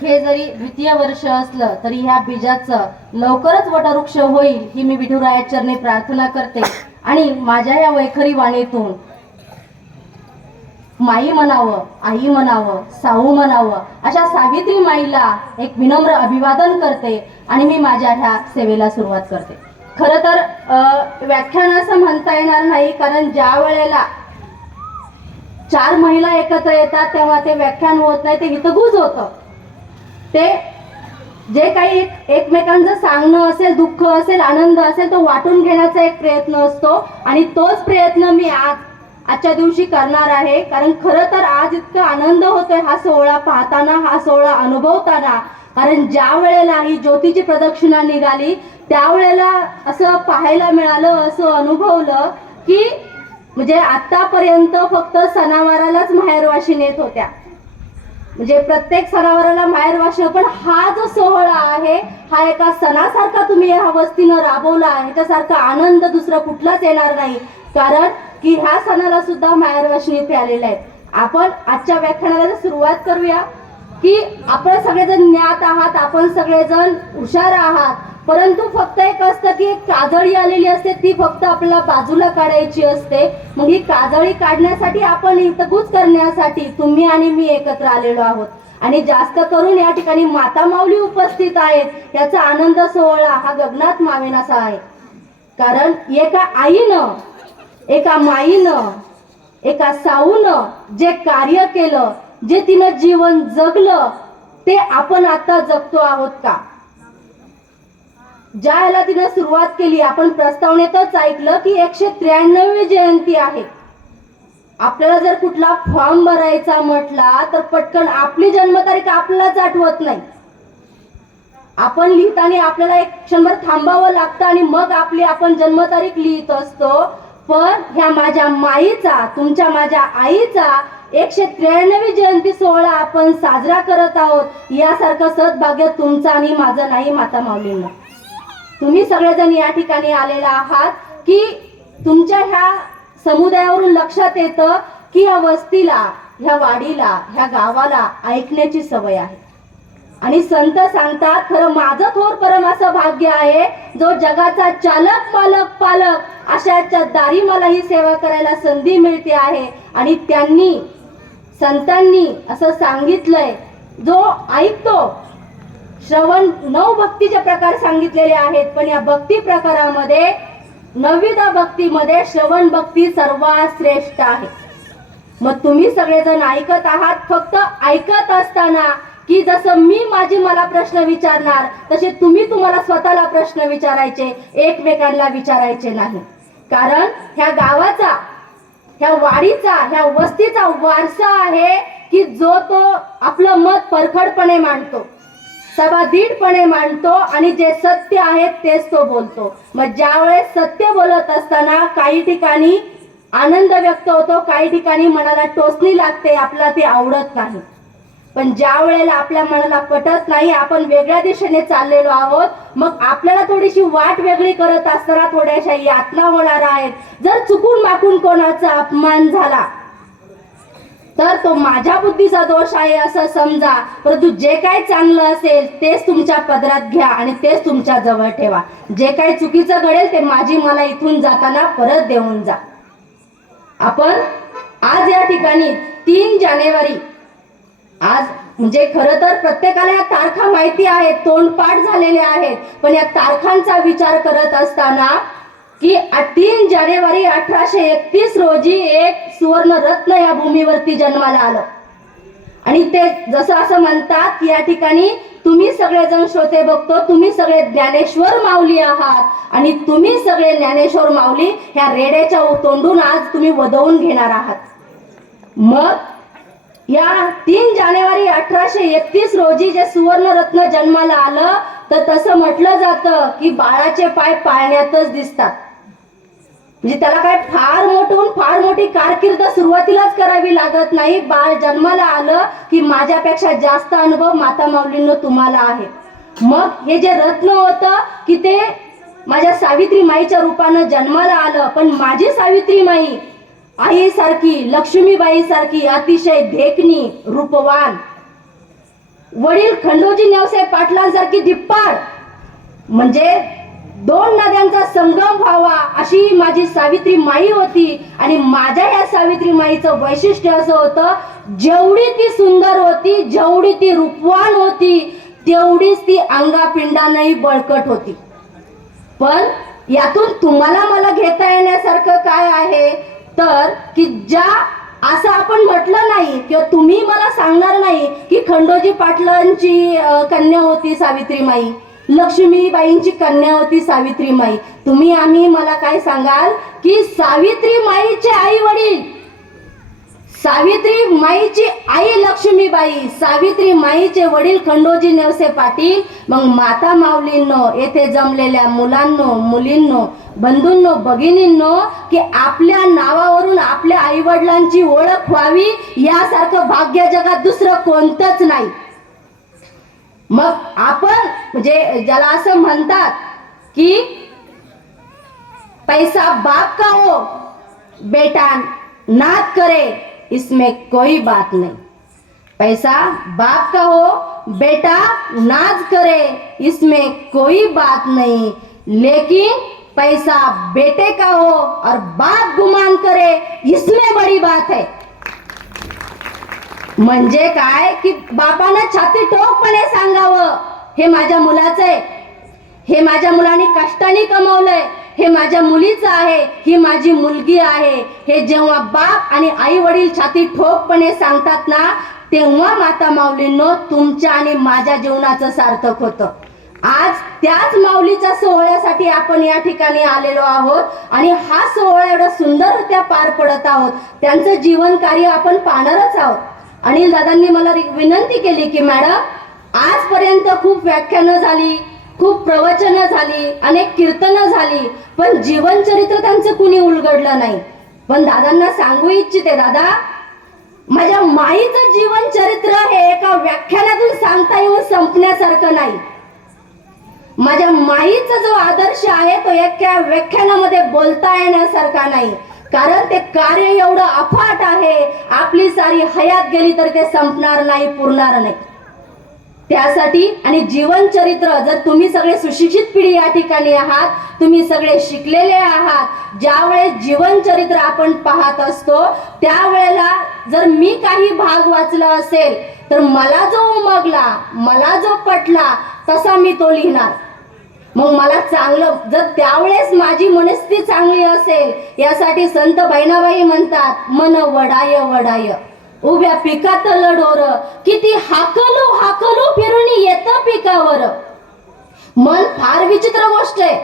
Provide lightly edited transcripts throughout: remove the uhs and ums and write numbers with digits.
हे जरी द्वितीय वर्ष असलं तरी ह्या बीजाचं लवकरच वटवृक्ष होईल ही मी विठुराया चरणी प्रार्थना करते आणि माझ्या या वैखरी वाणीतून माई म्हणावं, आई म्हणावं, साऊ म्हणावं अशा सावित्री माईला एक विनम्र अभिवादन करते आणि मी माझ्या ह्या सेवेला सुरुवात करते. खरं तर व्याख्यान असं म्हणता येणार नाही, कारण ज्या वेळेला 4 महिला एकत्र येतात तेव्हा ते व्याख्यान होत नाही, ते हितगुज होतं. ते जे काही एकमेकांचं सांगणं असेल, दुःख असेल, आनंद असेल, तो वाटून घेण्याचा एक प्रयत्न असतो आणि तोच प्रयत्न मी आजच्या दिवशी करणार आहे. कारण खरं तर आज इतका आनंद होतोय हा सोहळा पाहताना, हा सोहळा अनुभवताना. कारण ज्या वेळेला ही ज्योतीची प्रदक्षिणा निघाली त्यावेळेला असं पाहायला मिळालं, असं अनुभवलं की म्हणजे आतापर्यंत फक्त सणावारालाच माहेरवाशी नेत होत्या, म्हणजे प्रत्येक सणावाराला माहेरवाशी, पण हा जो सोहळा आहे हा एका सणासारखा तुम्ही ह्या वस्तीनं राबवला. ह्याच्यासारखा आनंद दुसरा कुठलाच येणार नाही, कारण की ह्या सणाला सुद्धा माहेरवाशी इथे आलेल्या आहेत. आपण आजच्या व्याख्यानाला सुरुवात करूया की आपण सगळेजण ज्ञात आहात, आपण सगळेजण हुशार आहात, परंतु फक्त एक असतं की एक काजळी आलेली असते, ती फक्त आपल्याला बाजूला काढायची असते. मग ही काजळी काढण्यासाठी आपण हितगुज करण्यासाठी तुम्ही आणि मी एकत्र आलेलो आहोत. आणि जास्त करून या ठिकाणी माता माऊली उपस्थित आहेत. याचा आनंद सोहळा हा गगनात मावेनासा आहे. कारण एका आईनं, एका माईनं, एका साऊनं जे कार्य केलं, जे तिनं जीवन जगलं, ते आपण आता जगतो आहोत का? ज्या ह्याला तिनं सुरुवात केली, आपण प्रस्तावनेतच ऐकलं की 193वी जयंती आहे. आपल्याला जर कुठला फॉर्म भरायचा म्हटला तर पटकन आपली जन्मतारीख आपल्यालाच आठवत नाही. आपण लिहिताना आपल्याला एक क्षणभर थांबावं लागतं आणि मग आपली आपण जन्मतारीख लिहित असतो. पण ह्या माझ्या माईचा, तुमच्या माझ्या आईचा 193वी जयंती सोहळा आपण साजरा करत आहोत. यासारखं सद्भाग्य तुमचं आणि माझं नाही माता माऊलींना. तुम्ही सगळेजण या ठिकाणी आलेला आहात की तुमच्या ह्या समुदायावरून लक्षात येतं की ह्या वस्तीला, ह्या वाडीला, ह्या गावाला ऐकण्याची सवय आहे. आणि संत सांगतात, खरं माझं थोर परम असं भाग्य आहे जो जगाचा चालक, मालक, पालक अशाच्या दारी मला ही सेवा करायला संधी मिळते आहे. आणि त्यांनी, संतांनी असं सांगितलंय, जो ऐकतो, श्रवण 9 भक्तीचे प्रकार सांगितलेले आहेत, पण या भक्ती प्रकारामध्ये 9वी भक्तीमध्ये श्रवण भक्ती सर्वात श्रेष्ठ आहे. मग तुम्ही सगळेजण ऐकत आहात. फक्त ऐकत असताना की जसं मी मला प्रश्न विचारणार तसे तुम्ही तुम्हाला स्वतःला प्रश्न विचारायचे, एकमेकांना विचारायचे नाही. कारण ह्या गावाचा, ह्या वाडीचा, ह्या वस्तीचा वारसा आहे की जो तो आपलं मत परखडपणे मांडतो, सभादीडपणे मांडतो आणि जे सत्य आहे तेच तो बोलतो. मग ज्यावेळेस सत्य बोलत असताना काही ठिकाणी आनंद व्यक्त होतो, काही ठिकाणी मनाला टोचणी लागते, आपल्याला ते आवडत नाही. पण ज्या वेळेला आपल्या मनाला पटत नाही, आपण वेगळ्या दिशेने चाललेलो आहोत, मग आपल्याला थोडीशी वाट वेगळी करत असताना थोड्याशा यातना होणार आहेत. जर चुकून माकून कोणाचा अपमान झाला तर तो माझ्या बुद्धीचा दोष आहे असं समजा, परंतु जे काही चांगलं असेल तेच तुमच्या पदरात घ्या आणि तेच तुमच्या जवळ ठेवा. जे काही चुकीचं घडेल ते मला इथून जाताना परत देऊन जा. आपण आज या ठिकाणी 3 जानेवारी, आज म्हणजे खरं तर प्रत्येकाला या तारखा माहिती आहेत, तोंडपाठ झालेले आहेत, पण या तारखांचा विचार करत असताना की 3 जानेवारी 1831 रोजी एक सुवर्ण रत्न या भूमीवरती जन्माला आलं. आणि ते जसं असं म्हणतात की या ठिकाणी तुम्ही सगळेजण श्रोते बघतो, तुम्ही सगळे ज्ञानेश्वर माऊली आहात आणि तुम्ही सगळे ज्ञानेश्वर माऊली ह्या रेड्याच्या तोंडून आज तुम्ही वदवून घेणार आहात. मग या 3 जानेवारी 1831 रोजी जे सुवर्ण रत्न जन्माला आलं, तर तसं म्हटलं जातं की बाळाचे पाय पाळण्यातच दिसतात. म्हणजे त्याला काय फार मोठी कारकीर्द सुरुवातीलाच करावी लागत नाही. बाळ जन्माला आलं की माझ्यापेक्षा जास्त अनुभव माता माऊलींना तुम्हाला आहे. मग हे जे रत्न होतं की ते माझ्या सावित्री माईच्या रूपानं जन्माला आलं, पण माझी सावित्री माई आई सारखी, लक्ष्मीबाई सारखी अतिशय देखणी, रूपवान, वडील खंडोजी नेवसे पाटलांसारखी धिप्पाड, म्हणजे दोन नद्यांचा संगम व्हावा अशी माझी सावित्री माई होती. आणि माझ्या या सावित्री माईचं वैशिष्ट्य असं होतं, जेवढी ती सुंदर होती, जेवढी ती रूपवान होती, तेवढीच ती अंगापिंडानंही बळकट होती. पण यातून तुम्हाला मला घेता येण्यासारखं काय आहे तर की ज्या असं आपण म्हटलं नाही किंवा तुम्ही मला सांगणार नाही की खंडोजी पाटलांची कन्या होती सावित्रीमाई, लक्ष्मीबाईंची कन्या होती सावित्रीमाई. तुम्ही आम्ही मला काय सांगाल की सावित्रीमाईचे आई वडील, सावित्री माईची आई लक्ष्मीबाई, सावित्री माईचे वडील खंडोजी नेवसे पाटील. मग माता माऊलींनो, येथे जमलेल्या मुलांनो, मुलींनो, बंधूंनो, भगिनींनो, की आपल्या नावावरून आपल्या आई वडिलांची ओळख व्हावी यासारखं भाग्य जगात दुसरं कोणतंच नाही. मग आपण म्हणजे ज्याला असं म्हणतात की पैसा बाप का हो बेटा नाद करे, इसमें कोई बात नहीं. पैसा बाप का हो बेटा नाज करे, इसमें कोई बात नहीं. लेकिन पैसा बेटे का हो और बाप गुमान करे, इसमें बड़ी बात है. म्हणजे काय की बापानं छाती ठोकपणे सांगावं, हे माझ्या मुलाचं आहे, हे माझ्या मुलाने कष्टाने कमवलंय, हे माझ्या मुलीचं आहे, ही माझी मुलगी आहे. हे जेव्हा बाप आणि आई वडील छाती ठोकपणे सांगतात ना, तेव्हा माता माऊलींनो तुमच्या आणि माझ्या जीवनाचं सार्थक होतं. आज त्याच माऊलीच्या सोहळ्यासाठी आपण या ठिकाणी आलेलो आहोत आणि हा सोहळा एवढा सुंदररित्या पार पडत आहोत. त्यांचं जीवन कार्य आपण पाहणारच आहोत. अनिल दादांनी मला विनंती केली की मॅडम आजपर्यंत खूप व्याख्यानं झाली, खूप प्रवचनं झाली, अनेक कीर्तनं झाली, पण जीवनचरित्र त्यांचं कुणी उलगडलं नाही. पण दादांना सांगू इच्छिते, दादा माझ्या माईचं जीवनचरित्र हे एका व्याख्यानातून सांगता येऊन संपण्यासारखं नाही. माझ्या माईचा जो आदर्श आहे तो एका व्याख्यानामध्ये बोलता येण्यासारखा नाही, कारण ते कार्य एवढं अफाट आहे, आपली सारी हयात गेली तर ते संपणार नाही, पुरणार नाही. त्यासाठी आणि जीवनचरित्र, जर तुम्ही सगळे सुशिक्षित पिढी या ठिकाणी आहात, तुम्ही सगळे शिकलेले आहात, ज्यावेळेस जीवनचरित्र आपण पाहत असतो त्यावेळेला जर मी काही भाग वाचला असेल तर मला जो उमगला, मला जो पटला तसा मी तो लिहिणार. मग मला चांगलं, जर त्यावेळेस माझी मनस्थिती चांगली असेल, यासाठी संत बहिणाबाई म्हणतात, मन वडाय वडाय उभ्या पिकातलं ढोर, किती हाकलू हाकलू फिरून येतं पिकावर. मन फार विचित्र गोष्ट आहे.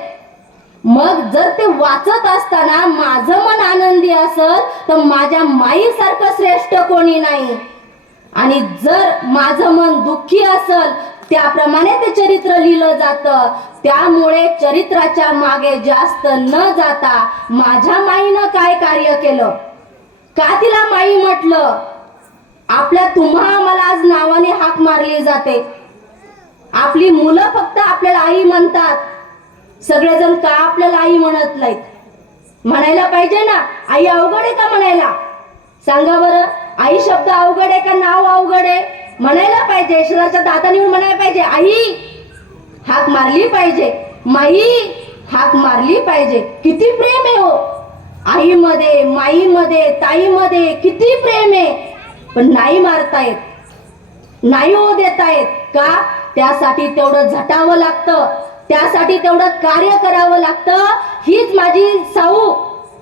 मग जर ते वाचत असताना माझं मन आनंदी असेल तर माझ्या माईसारखं श्रेष्ठ कोणी नाही. आणि जर माझं मन दुःखी असेल त्याप्रमाणे ते चरित्र लिहिलं जातं. त्यामुळे चरित्राच्या मागे जास्त न जाता माझ्या माईनं काय कार्य केलं, का तिला माई म्हटलं, आपल्या तुम्हा मला आज नावाने हाक मारली जाते. आपली मुलं फक्त आपल्याला आई म्हणतात, सगळेजण का आपल्याला आई म्हणत नाहीत? म्हणायला पाहिजे ना, आई अवघड आहे का म्हणायला? सांगा बरं, आई शब्द अवघड आहे का नाव अवघड आहे? म्हणायला पाहिजे, शरीराच्या दाताने म्हणायला पाहिजे, आई हाक मारली पाहिजे, माई हाक मारली पाहिजे. किती प्रेम आहे हो आईमध्ये, माईमध्ये, ताईमध्ये, किती प्रेम आहे. पण नाही मारतायत, नाही हो देतायत का? त्यासाठी तेवढं झटावं लागतं, त्यासाठी तेवढं कार्य करावं लागतं. हीच माझी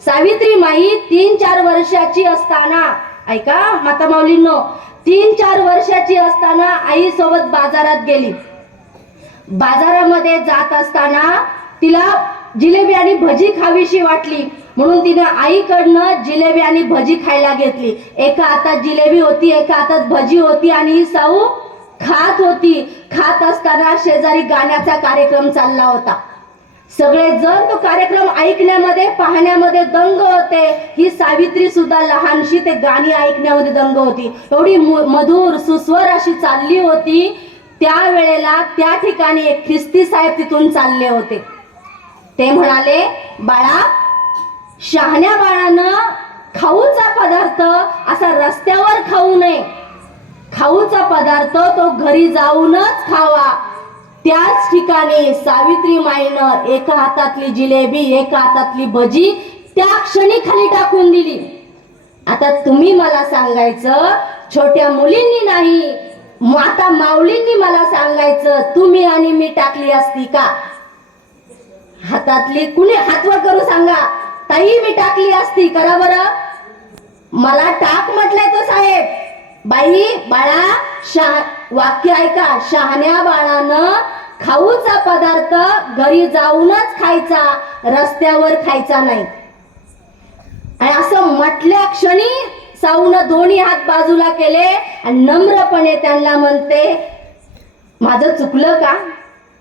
सावित्री माई 3-4 वर्षाची असताना, ऐका माता माऊलींनो, 3-4 वर्षाची असताना आई सोबत बाजारात गेली. बाजारामध्ये जात असताना तिला जिलेबी आणि भजी खावीशी वाटली, म्हणून तिने आईकडनं जिलेबी आणि भजी खायला घेतली. एका हातात जिलेबी होती, एका हातात भजी होती आणि ही साऊ खात होती. खात असताना शेजारी गाण्याचा कार्यक्रम चालला होता. सगळेजण तो कार्यक्रम ऐकण्यामध्ये, पाहण्यामध्ये दंग होते. ही सावित्री सुद्धा लहानशी ते गाणी ऐकण्यामध्ये दंग होती. एवढी मधुर सुस्वर अशी चालली होती. त्यावेळेला त्या ठिकाणी एक ख्रिस्ती साहेब तिथून चालले होते. ते म्हणाले, बाळा, शहाण्या बाळानं खाऊचा पदार्थ असा रस्त्यावर खाऊ नये. खाऊचा पदार्थ तो घरी जाऊनच खावा. त्याच ठिकाणी सावित्रीमाईनं एका हातातली जिलेबी एका हातातली भजी त्या क्षणी खाली टाकून दिली. आता तुम्ही मला सांगायचं, छोट्या मुलींनी नाही, माता माऊलींनी मला सांगायचं, तुम्ही आणि मी टाकली असती का? हातातली कुणी हातवर करू सांगा, ताई मी टाकली असती, करा बरं. मला टाक म्हटलंय तो साहेब. बाई बाळा, वाक्य ऐका, शहाण्या बाळानं खाऊचा पदार्थ घरी जाऊनच खायचा, रस्त्यावर खायचा नाही. आणि असं म्हटल्या क्षणी साऊनं दोन्ही हात बाजूला केले आणि नम्रपणे त्यांना म्हणते, माझं चुकलं का?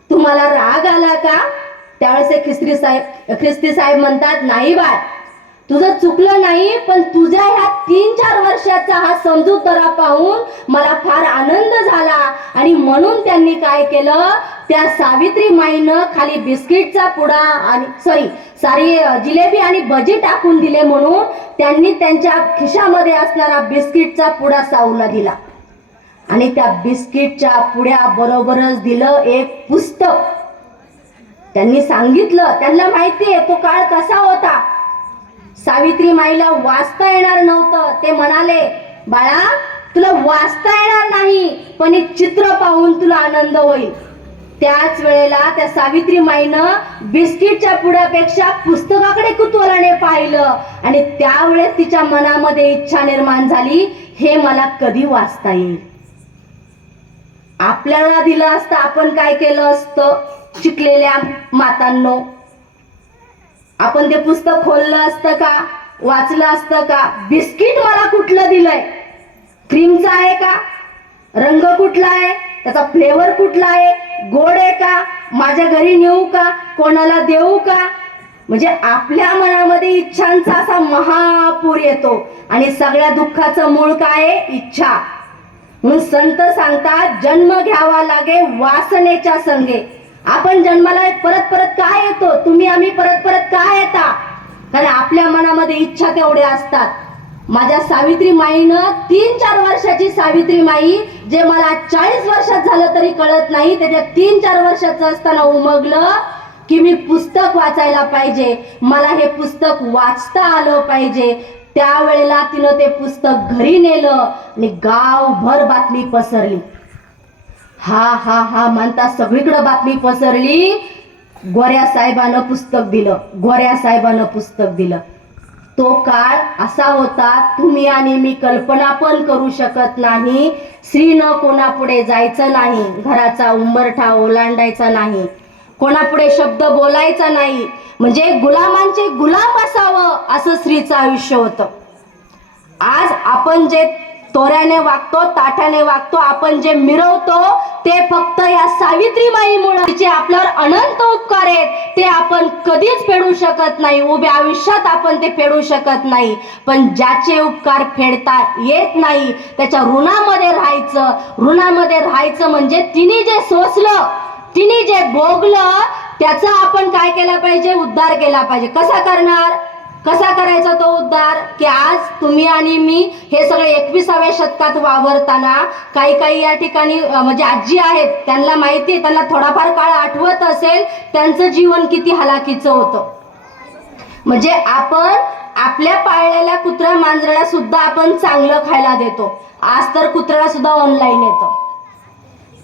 तुम्हाला राग आला का? त्यावेळेस ख्रिस्ती साहेब म्हणतात, नाही बाळ, तुझं चुकलं नाही, पण तुझ्या ह्या 3-4 वर्षाचा हा समजूतदारा पाहून मला फार आनंद झाला. आणि म्हणून त्यांनी काय केलं, त्या सावित्रीमाईनं खाली बिस्किटचा पुडा आणि सारी जिलेबी आणि भजी टाकून दिले, म्हणून त्यांनी त्यांच्या खिशामध्ये असणारा बिस्किटचा पुडा साऊला दिला. आणि त्या बिस्किटच्या पुड्या बरोबरच दिलं एक पुस्तक. त्यांनी सांगितलं, त्यांना माहितीये तो काळ कसा होता. सावित्रीमाईला वाचता येणार नव्हतं. ते म्हणाले, बाळा तुला वाचता येणार नाही, पण एक चित्र पाहून तुला आनंद होईल. त्याच वेळेला त्या सावित्रीमाईनं बिस्किटच्या पुड्यापेक्षा पुस्तकाकडे कुतूहलाने पाहिलं आणि त्यावेळेस तिच्या मनामध्ये इच्छा निर्माण झाली, हे मला कधी वाचता येईल. आपल्याला दिलं असतं, आपण काय केलं असतं? शिकलेल्या मातांनो, आपण ते पुस्तक खोललं असतं का? वाचलं असतं का? बिस्किट मला कुठलं दिलंय? क्रीमचा आहे का? रंग कुठला आहे? त्याचा फ्लेवर कुठला आहे? गोड आहे का? माझ्या घरी नेऊ का? कोणाला देऊ का? म्हणजे आपल्या मनामध्ये इच्छांचा असा महापूर येतो. आणि सगळ्या दुःखाचं मूळ काय आहे? इच्छा. म्हणून संत सांगतात, जन्म घ्यावा लागे वासनेच्या संगे. आपण जन्माला परत परत काय येतो? तुम्ही आम्ही परत परत काय येता? कारण आपल्या मनामध्ये इच्छा तेवढ्या असतात. माझ्या सावित्रीमाईनं 3-4 वर्षाची सावित्रीमाई, जे मला 40 वर्षात झालं तरी कळत नाही, त्याच्या 3-4 वर्षाचं असताना उमगलं की मी पुस्तक वाचायला पाहिजे, मला हे पुस्तक वाचता आलं पाहिजे. त्यावेळेला तिनं ते पुस्तक घरी नेलं आणि गावभर बातमी पसरली. हा हा हा म्हणता सगळीकडे बातमी पसरली, गोऱ्या साहेबानं पुस्तक दिलं, गोऱ्या साहेबानं पुस्तक दिलं. तो काळ असा होता, तुम्ही आणि मी कल्पना पण करू शकत नाही. स्त्रीनं कोणापुढे जायचं नाही, घराचा उंबरठा ओलांडायचा नाही, कोणापुढे शब्द बोलायचा नाही, म्हणजे गुलामांचे गुलाम असावं असं स्त्रीचं आयुष्य होतं. आज आपण जे तोऱ्याने वागतो, ताठ्याने वागतो, आपण जे मिरवतो, ते फक्त या सावित्रीमाईमुळे, तिचे आपल्यावर अनंत उपकार आहेत, ते आपण कधीच फेडू शकत नाही. उभ्या आयुष्यात आपण ते फेडू शकत नाही. पण ज्याचे उपकार फेडता येत नाही, त्याच्या ऋणामध्ये राहायचं. ऋणामध्ये राहायचं म्हणजे तिने जे सोसलं, तिने जे भोगलं, त्याचा आपण काय केला पाहिजे? उद्धार केला पाहिजे. कसा करणार? कसा करायचा तो उद्धार? की आज तुम्ही आणि मी हे सगळे 21व्या शतकात वावरताना काही या ठिकाणी म्हणजे आजी आहेत, त्यांना माहिती आहे, त्यांना थोडाफार काळ आठवत असेल त्यांचं जीवन किती हलाखीचं होतं. म्हणजे आपण आपल्या पाळलेल्या कुत्र्या मांजराला सुद्धा आपण चांगलं खायला देतो. आज तर कुत्र्याला सुद्धा ऑनलाईन येतं,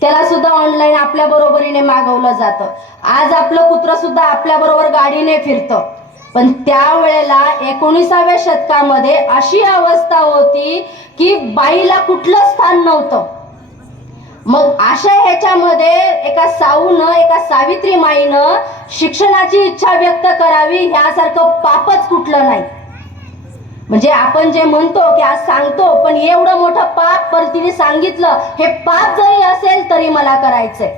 त्याला सुद्धा ऑनलाईन आपल्या बरोबरीने मागवलं जातं. आज आपलं कुत्र सुद्धा आपल्या बरोबर गाडीने फिरतं. पण त्यावेळेला 19व्या शतकामध्ये अशी अवस्था होती की बाईला कुठलं स्थान नव्हतं. मग अशा ह्याच्यामध्ये एका साऊनं, एका सावित्रीमाईनं शिक्षणाची इच्छा व्यक्त करावी, ह्यासारखं पापच कुठलं नाही. म्हणजे आपण जे म्हणतो की आज सांगतो, पण एवढं मोठं पाप पर तिने सांगितलं, हे पाप जरी असेल तरी मला करायचंय.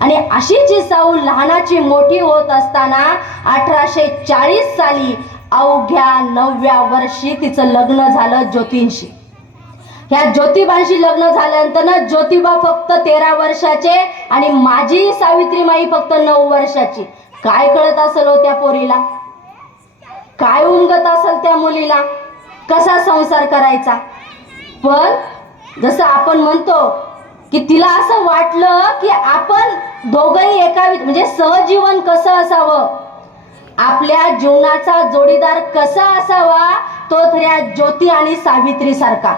आणि अशी जी साऊ लहानाची मोठी होत असताना 1840 साली अवघ्या 9व्या वर्षी तिचं लग्न झालं ज्योतींशी. ह्या ज्योतिबांशी लग्न झाल्यानंतर ना, ज्योतिबा फक्त 13 वर्षाचे आणि माझी सावित्रीमाई फक्त 9 वर्षाची. काय कळत असेल हो त्या पोरीला? काय उमगत असेल त्या मुलीला? कसा संसार करायचा? पण जसं आपण म्हणतो की तिला असं वाटलं की आपण दोघंही एका म्हणजे सहजीवन कसं असावं, आपल्या जीवनाचा जोडीदार कसा असावा, तो थ्या ज्योती आणि सावित्री सारखा.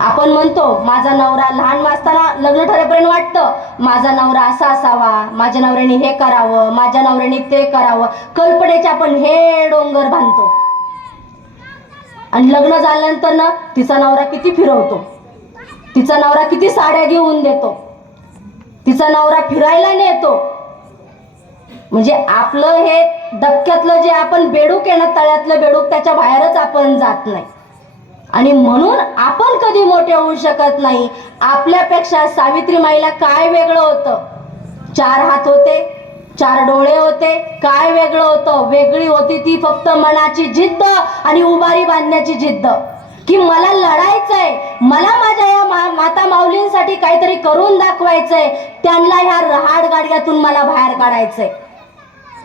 आपण म्हणतो माझा नवरा, लहान असताना लग्न ठरेपर्यंत वाटतं माझा नवरा असा असावा, माझ्या नवऱ्याने हे करावं, माझ्या नवऱ्याने ते करावं, कल्पनेचे आपण हे डोंगर बांधतो. आणि लग्न झाल्यानंतर ना तिचा नवरा किती फिरवतो, तिचा नवरा किती साड्या घेऊन देतो, तिचा नवरा फिरायला नेतो. म्हणजे आपलं हे डबक्यातलं जे आपण बेडूक आहे ना, तळ्यातलं बेडूक, त्याच्या बाहेरच आपण जात नाही. आणि म्हणून आपण कधी मोठे होऊ शकत नाही. आपल्यापेक्षा सावित्रीमाईला काय वेगळं होतं? 4 हात होते, 4 डोळे होते, काय वेगळं होतं? वेगळी होती ती फक्त मनाची जिद्द आणि उभारी बांधण्याची जिद्द, की मला लढायचंय, मला माझ्या या माता माऊलींसाठी काहीतरी करून दाखवायचंय, त्यांना ह्या रहाड गाडग्यातून मला बाहेर काढायचंय.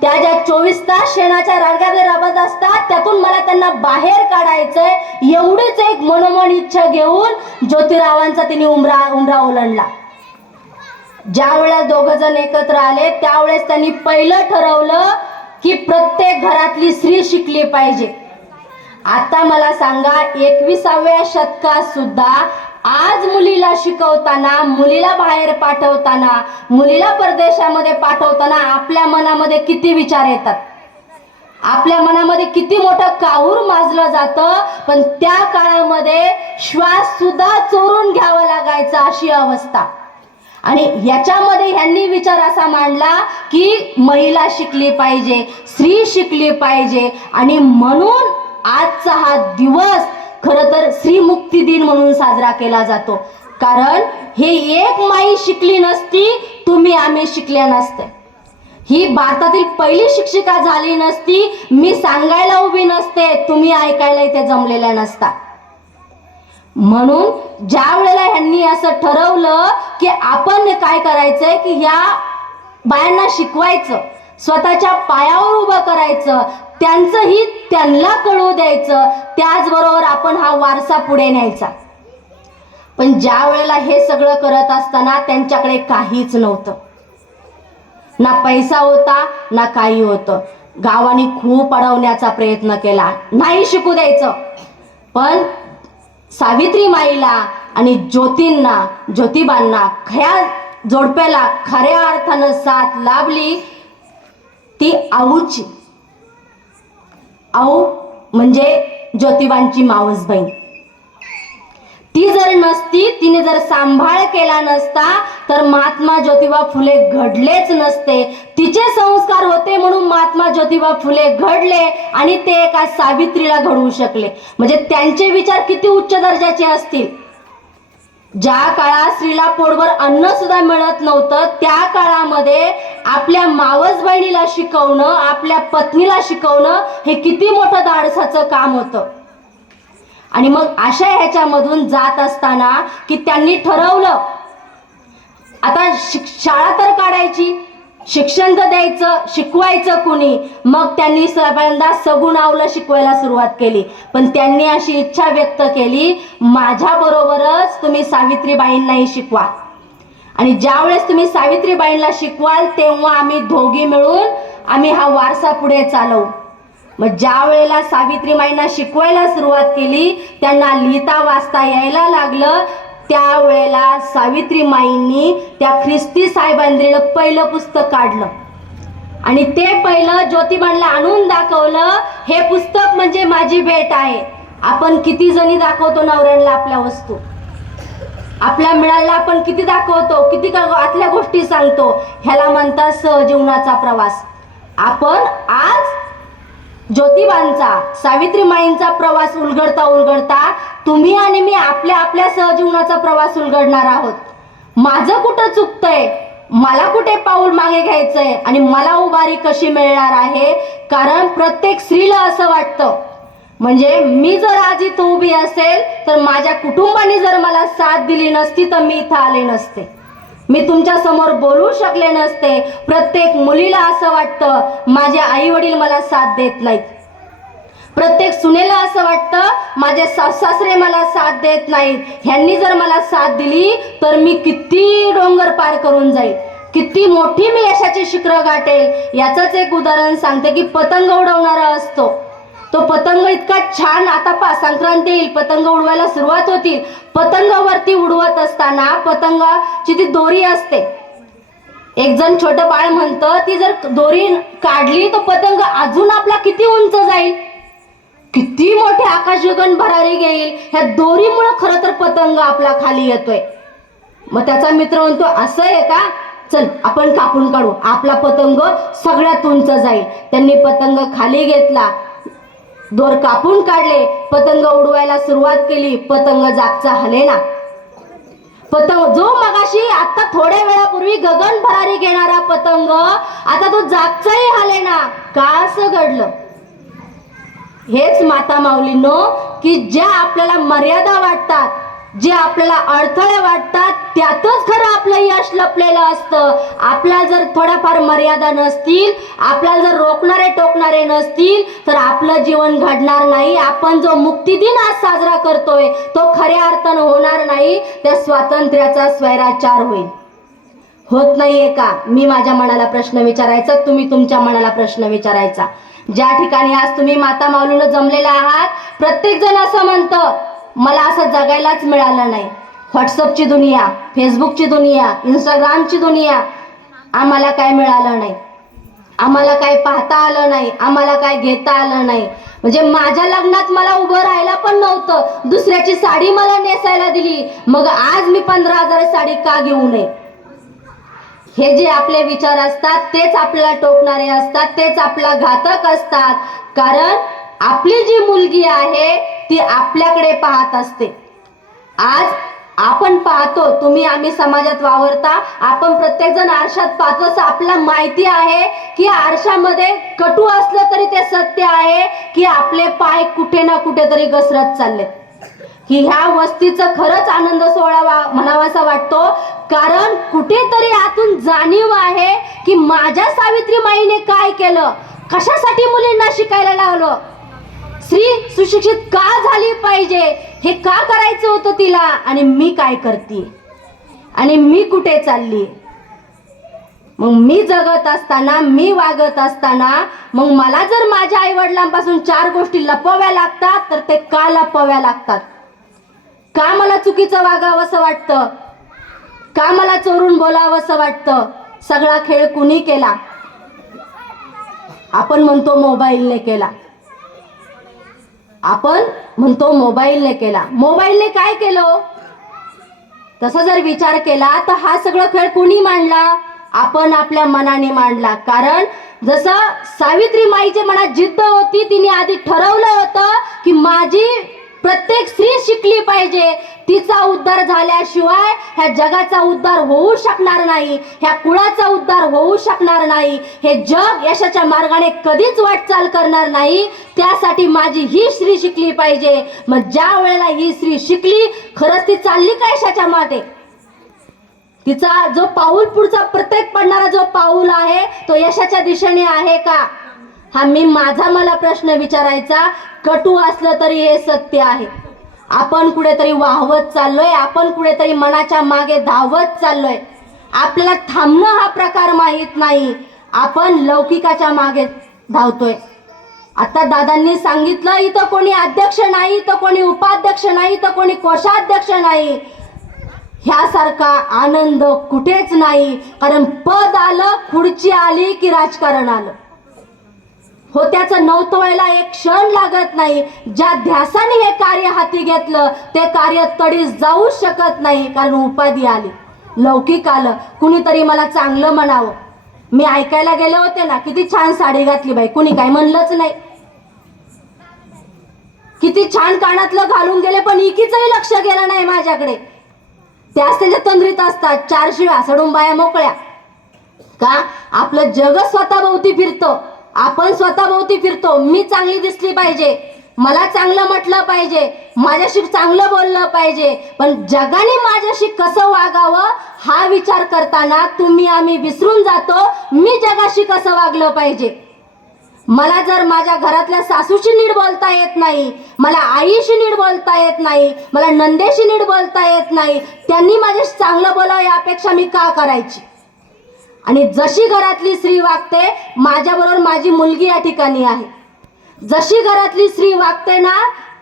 त्या ज्या 24 तास शेणाच्या राडग्यामध्ये रबत असतात, त्यातून मला त्यांना बाहेर काढायचंय. एवढीच एक मनोमन इच्छा घेऊन ज्योतिरावांचा तिने उमरा ओलांडला. ज्या वेळेला दोघं जण एकत्र आले, त्यावेळेस त्यांनी पहिलं ठरवलं की प्रत्येक घरातली स्त्री शिकली पाहिजे. आता मला सांगा, 21व्या शतकात सुद्धा आज मुलीला शिकवताना, मुलीला बाहेर पाठवताना, मुलीला परदेशामध्ये पाठवताना आपल्या मनामध्ये किती विचार येतात, आपल्या मनामध्ये किती मोठं काहूर माजलं जातं. पण त्या काळामध्ये श्वास सुद्धा चोरून घ्यावा लागायचा, अशी अवस्था. आणि याच्यामध्ये ह्यांनी विचार असा मांडला की महिला शिकली पाहिजे, स्त्री शिकली पाहिजे. आणि म्हणून आजचा हा दिवस खरं तर श्रीमुक्ती दिन म्हणून साजरा केला जातो. कारण हे एक माई शिकली नसती, तुम्ही आम्ही शिकल्या नसते, ही भारतातील पहिली शिक्षिका झाली नसती, मी सांगायला उभी नसते, तुम्ही ऐकायला इथे जमलेल्या नसता. म्हणून ज्या वेळेला ह्यांनी असं ठरवलं की आपण काय करायचंय, की ह्या बायांना शिकवायचं, स्वतःच्या पायावर उभं करायचं, त्यांचं हित त्यांना कळू द्यायचं, त्याचबरोबर आपण हा वारसा पुढे न्यायचा. पण ज्या वेळेला हे सगळं करत असताना त्यांच्याकडे काहीच नव्हतं, ना पैसा होता ना काही होतं. गावाने खूप अडवण्याचा प्रयत्न केला, नाही शिकू द्यायचं. पण सावित्री माईला आणि ज्योतिबांना, खऱ्या जोडप्याला खऱ्या अर्थानं साथ लाभली ती आऊची. आऊ म्हणजे ज्योतिबांची मावस बहीण. ती जर नसती, तिने जर सांभाळ केला नसता, तर महात्मा ज्योतिबा फुले घडलेच नसते. तिचे संस्कार होते म्हणून महात्मा ज्योतिबा फुले घडले आणि ते एका सावित्रीला घडवू शकले. म्हणजे त्यांचे विचार किती उच्च दर्जाचे असतील. ज्या काळात स्त्रीला पोटभर अन्न सुद्धा मिळत नव्हतं, त्या काळामध्ये आपल्या मावस बहिणीला शिकवणं, आपल्या पत्नीला शिकवणं हे किती मोठं धाडसाचं काम होतं. आणि मग अशा ह्याच्यामधून जात असताना की त्यांनी ठरवलं आता शाळा तर काढायची, शिक्षण तर द्यायचं, शिकवायचं कुणी. मग त्यांनी पहिल्यांदा सगुणावलं शिकवायला सुरुवात केली. पण त्यांनी अशी इच्छा व्यक्त केली, माझ्याबरोबरच तुम्ही सावित्रीबाईंनाही शिकवा. आणि ज्यावेळेस तुम्ही सावित्रीबाईंना शिकवाल, तेव्हा आम्ही दोघी मिळून आम्ही हा वारसा पुढे चालवू. मग ज्या वेळेला सावित्रीबाईंना शिकवायला सुरुवात केली, त्यांना लिहिता वाचता यायला लागलं, त्यावेळेला सावित्रीमाईंनी त्या ख्रिस्ती साहेबांद्रीला पहिलं पुस्तक काढलं आणि ते पहिलं ज्योतिबांना आणून दाखवलं. हे पुस्तक म्हणजे माझी भेट आहे. आपण किती जणी दाखवतो नवऱ्यांना आपल्या वस्तू, आपल्या मिळायला आपण किती दाखवतो, किती आतल्या गोष्टी सांगतो. ह्याला म्हणतात सहजीवनाचा प्रवास. आपण आज ज्योतिबांचा, सावित्रीमाईंचा प्रवास उलगडता उलगडता तुम्ही आणि मी आपल्या आपल्या सहजीवनाचा प्रवास उलगडणार आहोत. माझं कुठं चुकतंय, मला कुठे पाऊल मागे घ्यायचंय आणि मला उभारी कशी मिळणार आहे. कारण प्रत्येक स्त्रीला असं वाटतं, म्हणजे मी जर आज इथं उभी असेल तर माझ्या कुटुंबाने जर मला साथ दिली नसती तर मी इथं आले नसते, मी तुमच्या समोर बोलू शकले नसते. प्रत्येक मुलीला असं वाटतं माझे आई वडील मला साथ देत नाहीत. प्रत्येक सुनेला असं वाटतं माझे सासरे मला साथ देत नाहीत, ह्यांनी जर मला साथ दिली तर मी किती डोंगर पार करून जाईल, किती मोठी मी यशाची शिखरं गाठेल. याचंच एक उदाहरण सांगते की पतंग उडवणारा असतो, तो पतंग इतका छान, आता संक्रांती येईल, पतंग उडवायला सुरुवात होतील. पतंगावरती उडवत असताना पतंगाची ती दोरी असते, एक जण छोटं बाळ म्हणतं ती जर दोरी काढली तर पतंग अजून आपला किती उंच जाईल, किती मोठे आकाशगगन भरारी घेईल. ह्या दोरीमुळे खरं तर पतंग आपला खाली येतोय. मग त्याचा मित्र म्हणतो असं आहे का, चल आपण कापून काढू, आपला पतंग सगळ्यात उंच जाईल. त्यांनी पतंग खाली घेतला, दोर कापून काढले, पतंग उडवायला सुरुवात केली. पतंग जागचा हलेना. पतंग जो मगाशी आता थोड्या वेळापूर्वी गगन भरारी घेणारा पतंग आता तो जागचाही हलेना. का असं घडलं? हेच माता माऊलींनो, की ज्या आपल्याला मर्यादा वाटतात, जे आपल्याला अडथळे वाटतात, त्यातच खरं आपलं यश लपलेलं असतं. आपल्याला जर थोड्याफार मर्यादा नसतील, आपल्याला जर रोखणारे टोकणारे नसतील तर आपलं जीवन घडणार नाही. आपण जो मुक्ती दिन आज साजरा करतोय तो खऱ्या अर्थानं होणार नाही, त्या स्वातंत्र्याचा स्वैराचार होईल. होत नाहीये का? मी माझ्या मनाला प्रश्न विचारायचा, तुम्ही तुमच्या मनाला प्रश्न विचारायचा. ज्या ठिकाणी आज तुम्ही माता माऊलीनं जमलेला आहात, प्रत्येक जण असं म्हणतं मला असं जगायलाच मिळालं नाही. व्हॉट्सअपची दुनिया, फेसबुकची दुनिया, इंस्टाग्रामची दुनिया, आम्हाला काय मिळालं नाही, आम्हाला काय पाहता आलं नाही, आम्हाला काय घेता आलं नाही. म्हणजे माझ्या लग्नात मला उभं राहायला पण नव्हतं, दुसऱ्याची साडी मला नेसायला दिली, मग आज मी 15,000 साडी का घेऊ नये? हे जे आपले विचार असतात तेच आपल्याला टोकणारे असतात, तेच आपला घातक असतात. कारण आपली जी मुलगी आहे ती आपल्याकडे पाहत असते. आज आपण पाहतो, तुम्ही आम्ही समाजात वावरता, आपण प्रत्येक जण आरशात पाहतो, असं आपल्याला माहिती आहे की आरशामध्ये कटू असलं तरी ते सत्य आहे की आपले पाय कुठे ना कुठेतरी घसरत चालले. की ह्या वस्तीचं खरंच आनंद सोहळा म्हणावासा वाटतो, कारण कुठेतरी आतून जाणीव आहे की माझ्या सावित्रीमाईने काय केलं, कशासाठी मुलींना शिकायला लावलं, स्त्री सुशिक्षित का झाली पाहिजे, हे का करायचं होतं तिला, आणि मी काय करते आणि मी कुठे चालली. मग मी जगत असताना, मी वागत असताना, मग मला जर माझ्या आई वडिलांपासून 4 गोष्टी लपवाव्या लागतात तर ते का लपवाव्या लागतात? का मला चुकीचं वागावंसं वाटतं, का मला चोरून बोलावंसं वाटतं? सगळा खेळ कुणी केला? आपण म्हणतो मोबाईलने केला, आपण म्हणतो मोबाईलने केला. मोबाईलने काय केलं? तसा जर विचार केला तर हा सगळा खेळ कुणी मांडला? आपण आपल्या मनाने मांडला. कारण जसं सावित्रीमाईच्या मनात जिद्द होती, तिने आधी ठरवलं होतं की माझी प्रत्येक स्त्री शिकली पाहिजे, तिचा उद्धार झाल्याशिवाय ह्या जगाचा उद्धार होऊ शकणार नाही, ह्या कुळाचा उद्धार होऊ शकणार नाही, हे जग यशाच्या मार्गाने कधीच वाटचाल करणार नाही. त्यासाठी माझी ही स्त्री शिकली पाहिजे. मग ज्या वेळेला ही स्त्री शिकली, खरंच ती चालली का यशाच्या मागे? तिचा जो पाऊल, पुढचा प्रत्येक पडणारा जो पाऊल आहे तो यशाच्या दिशेने आहे का? हा मी माझा मला प्रश्न विचारायचा. कटू असलं तरी हे सत्य आहे. आपण कुठेतरी वाहवत चाललोय, आपण कुठेतरी मनाच्या मागे धावत चाललोय. आपल्याला थांबणं हा प्रकार माहित नाही, आपण लौकिकाच्या मागे धावतोय. आता दादांनी सांगितलं, इथं कोणी अध्यक्ष नाही, इथं कोणी उपाध्यक्ष नाही, इथं कोणी कोषाध्यक्ष नाही. ह्यासारखा आनंद कुठेच नाही. कारण पद आलं, खुर्ची आली की राजकारण आलं. हो, त्याचं नवतवायला एक क्षण लागत नाही. ज्या ध्यासाने हे कार्य हाती घेतलं ते कार्य तडीस जाऊ शकत नाही. कारण उपाधी आली, लौकिक आलं, कुणीतरी मला चांगलं म्हणावं. मी ऐकायला गेले होते ना, किती छान साडी घातली बाई, कुणी काय म्हणलंच नाही. किती छान कानातलं घालून गेले, पण इकीचंही लक्ष गेलं नाही माझ्याकडे. त्याच त्यांच्या तंद्रीत असतात, 4 शिव्या सोडून बाया मोकळ्या. का? आपलं जग स्वतःभोवती फिरतं, आपण स्वतःभोवती फिरतो. मी चांगली दिसली पाहिजे, मला चांगलं म्हटलं पाहिजे, माझ्याशी चांगलं बोललं पाहिजे. पण जगाने माझ्याशी कसं वागावं हा विचार करताना तुम्ही आम्ही विसरून जातो, मी जगाशी कसं वागलं पाहिजे. मला जर माझ्या घरातल्या सासूशी नीट बोलता येत नाही, मला आईशी नीट बोलता येत नाही, मला नंदेशी नीट बोलता येत नाही, त्यांनी माझ्याशी चांगलं बोलावं यापेक्षा मी का करायची? आणि जशी घरातली स्त्री वागते, माझ्याबरोबर माझी मुलगी या ठिकाणी आहे, जशी घरातली स्त्री वागते ना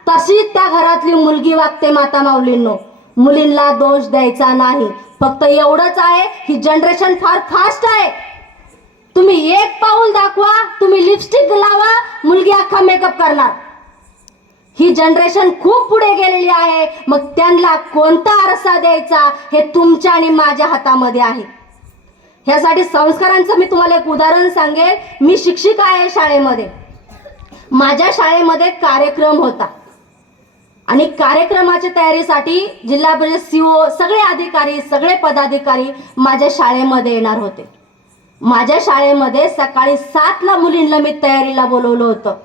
तशी त्या घरातली मुलगी वागते. माता माऊलींनो, मुलींना दोष द्यायचा नाही. फक्त एवढंच आहे, ही जनरेशन फार फास्ट आहे. तुम्ही एक पाऊल दाखवा, तुम्ही लिपस्टिक लावा, मुलगी अख्खा मेकअप करणार. ही जनरेशन खूप पुढे गेलेली आहे. मग त्यांना कोणता आरसा द्यायचा हे तुमच्या आणि माझ्या हातामध्ये आहे. ह्यासाठी संस्कारांचं मी तुम्हाला एक उदाहरण सांगेल. मी शिक्षिका आहे शाळेमध्ये. माझ्या शाळेमध्ये कार्यक्रम होता आणि कार्यक्रमाच्या तयारीसाठी जिल्हा परिषद सीओ, सगळे अधिकारी, सगळे पदाधिकारी माझ्या शाळेमध्ये येणार होते. माझ्या शाळेमध्ये सकाळी 7ला मुलींना मी तयारीला बोलवलं होतं.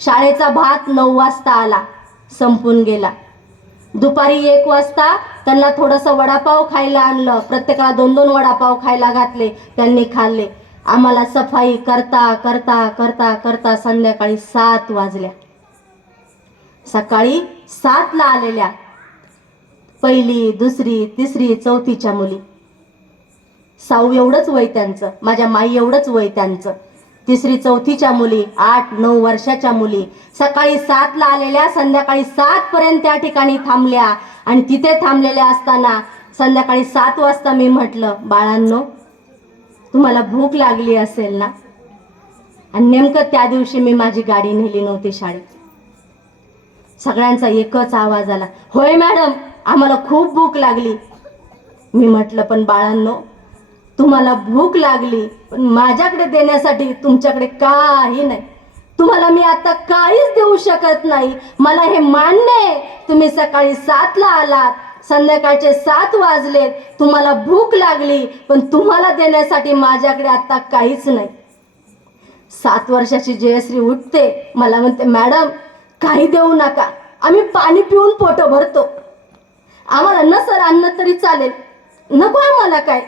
शाळेचा भात 9 वाजता आला, संपून गेला. दुपारी 1 वाजता त्यांना थोडंसं वडापाव खायला आणलं. प्रत्येकाला 2-2 वडापाव खायला घातले. त्यांनी खाल्ले. आम्हाला सफाई करता करता करता करता संध्याकाळी 7 वाजल्या. सकाळी 7ला आलेल्या 1ली, 2री, 3री, 4थीच्या मुली. साऊ एवढंच वय त्यांचं, माझ्या माई एवढंच वय त्यांचं. 3री, 4थीच्या मुली, 8-9 वर्षाच्या मुली सकाळी 7ला आलेल्या, संध्याकाळी 7 पर्यंत त्या ठिकाणी थांबल्या. आणि तिथे थांबलेल्या असताना संध्याकाळी 7 वाजता मी म्हटलं, बाळांनो, तुम्हाला भूक लागली असेल ना? आणि नेमकं त्या दिवशी मी माझी गाडी नेली नव्हती शाळेत. सगळ्यांचा एकच आवाज आला, होय मॅडम, आम्हाला खूप भूक लागली. मी म्हटलं, पण बाळांनो, तुम्हाला भूक लागली, पण माझ्याकडे देण्यासाठी तुमच्याकडे काही नाही. तुम्हाला मी आता काहीच देऊ शकत नाही. मला हे मान्य आहे, तुम्ही सकाळी 7ला आलात, संध्याकाळचे 7 वाजलेत, तुम्हाला भूक लागली, पण तुम्हाला देण्यासाठी माझ्याकडे आता काहीच नाही. 7 वर्षाची जयश्री उठते, मला म्हणते, मॅडम, काही देऊ नका, आम्ही पाणी पिऊन पोट भरतो. आम्हाला नसल आणलं तरी चालेल, नको आम्हाला काय,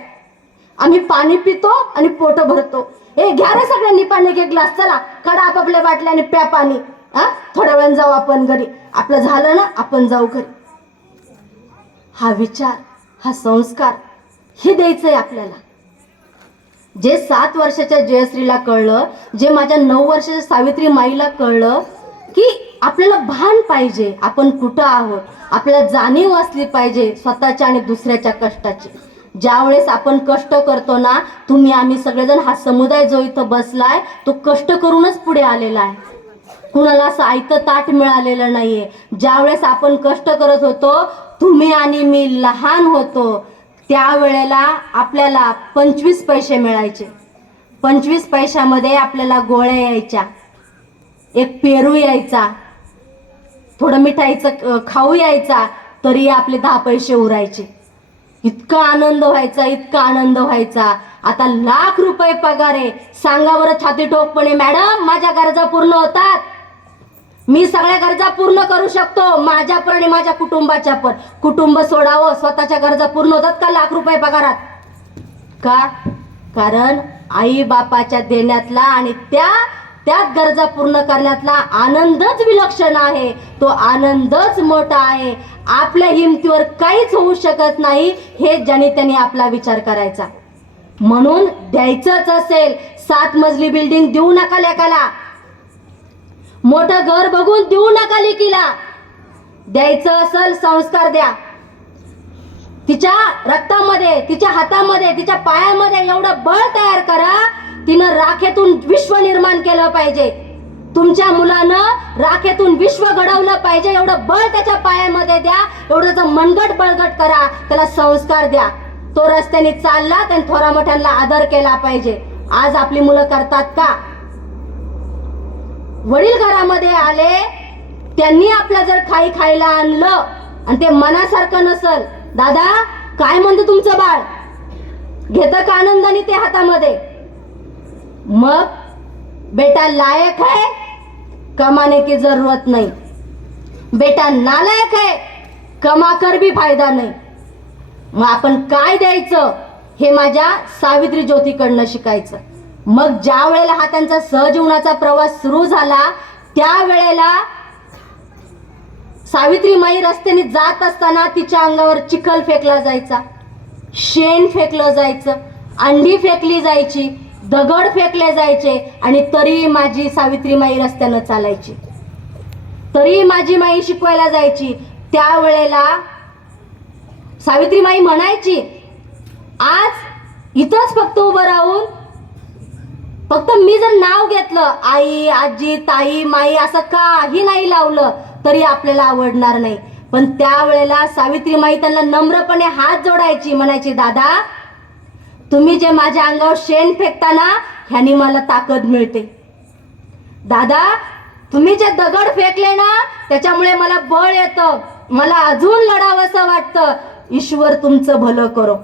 आम्ही पाणी पितो आणि पोट भरतो. हे घ्या रे सगळ्यांनी पाणी, एक ग्लास, चला काढा आपापल्या बाटल्या आणि प्या पाणी. थोड्या वेळानं जाऊ आपण घरी, आपलं झालं ना आपण जाऊ घरी. हा विचार, हा संस्कार, हे द्यायचंय आपल्याला. जे 7 वर्षाच्या जयश्रीला कळलं, जे माझ्या 9 वर्षाच्या सावित्री माईला कळलं की आपल्याला भान पाहिजे, आपण कुठं आहोत, आपल्याला जाणीव असली पाहिजे स्वतःच्या आणि दुसऱ्याच्या कष्टाची. ज्या वेळेस आपण कष्ट करतो ना, तुम्ही आम्ही सगळेजण, हा समुदाय जो इथं बसलाय तो कष्ट करूनच पुढे आलेला आहे. कुणाला असं आयतं ताट मिळालेलं नाहीये. ज्या वेळेस आपण कष्ट करत होतो, तुम्ही आणि मी लहान होतो, त्यावेळेला आपल्याला 25 पैसे मिळायचे. 25 पैशामध्ये आपल्याला गोळ्या यायच्या, एक पेरू यायचा, थोडं मिठाईचं खाऊ यायचा, तरी आपले 10 पैसे उरायचे. इतका आनंद व्हायचा, इतका आनंद व्हायचा. आता लाख रुपये पगार आहे. सांगा बरं छाती ठोकपणे, मॅडम, माझ्या गरजा पूर्ण होतात, मी सगळ्या गरजा पूर्ण करू शकतो, माझ्या पण आणि माझ्या कुटुंबाच्या पण. कुटुंब सोडावं, स्वतःच्या गरजा पूर्ण होतात का लाख रुपये पगारात? का? कारण आई बापाच्या देण्यातला आणि त्यात गरजा पूर्ण करण्यातला आनंदच विलक्षण आहे. तो आनंदच मोठा आहे. आपल्या हिमतीवर काहीच होऊ शकत नाही, हे ज्याने त्यांनी आपला विचार करायचा. म्हणून द्यायचंच असेल, 7 मजली बिल्डिंग देऊ नका लेकाला, मोठं घर बघून देऊ नका लेकीला. द्यायचं असेल संस्कार द्या. तिच्या रक्तामध्ये, तिच्या हातामध्ये, तिच्या पायामध्ये एवढं बळ तयार करा, तिनं राखेतून विश्व निर्माण केलं पाहिजे. तुमच्या मुलानं राखेतून विश्व घडवलं पाहिजे, एवढं बळ त्याच्या पायामध्ये द्या, एवढं मनगट बळगट करा, त्याला संस्कार द्या. तो रस्त्याने चालला, त्याने थोरा मोठ्यांना आदर केला पाहिजे. आज आपली मुलं करतात का? वडील घरामध्ये आले, त्यांनी आपलं जर खायला आणलं आणि ते मनासारखं नसल, दादा काय म्हणतो तुमचं बाळ, घेतं का आनंदाने ते हातामध्ये? मग बेटा लायक है, कमाने की जरूरत नहीं. बेटा नालायक है, कमा कर भी फायदा नाही. मग आपण काय द्यायचं हे माझ्या सावित्री ज्योतीकडनं शिकायचं. मग ज्या वेळेला हा त्यांचा सहजीवनाचा प्रवास सुरू झाला त्यावेळेला सावित्रीमाई रस्त्याने जात असताना तिच्या अंगावर चिखल फेकला जायचा, शेण फेकलं जायचं, अंडी फेकली जायची, दगड फेकले जायचे, आणि तरी माझी सावित्रीमाई रस्त्यानं चालायची, तरी माझी माई शिकवायला जायची. त्यावेळेला सावित्रीमाई म्हणायची, आज इथंच फक्त उभं राहून फक्त मी जर नाव घेतलं आई, आजी, ताई, माई असं काही नाही लावलं तरी आपल्याला आवडणार नाही. पण त्यावेळेला सावित्रीमाई त्यांना नम्रपणे हात जोडायची, म्हणायची, दादा तुम्ही जे माझ्या अंगावर शेण फेकताना ह्यानी मला ताकद मिळते. दादा तुम्ही जे दगड फेकले ना त्याच्यामुळे मला बळ येतं, मला अजून लढावंसं वाटतं. ईश्वर तुमचं भलं करो.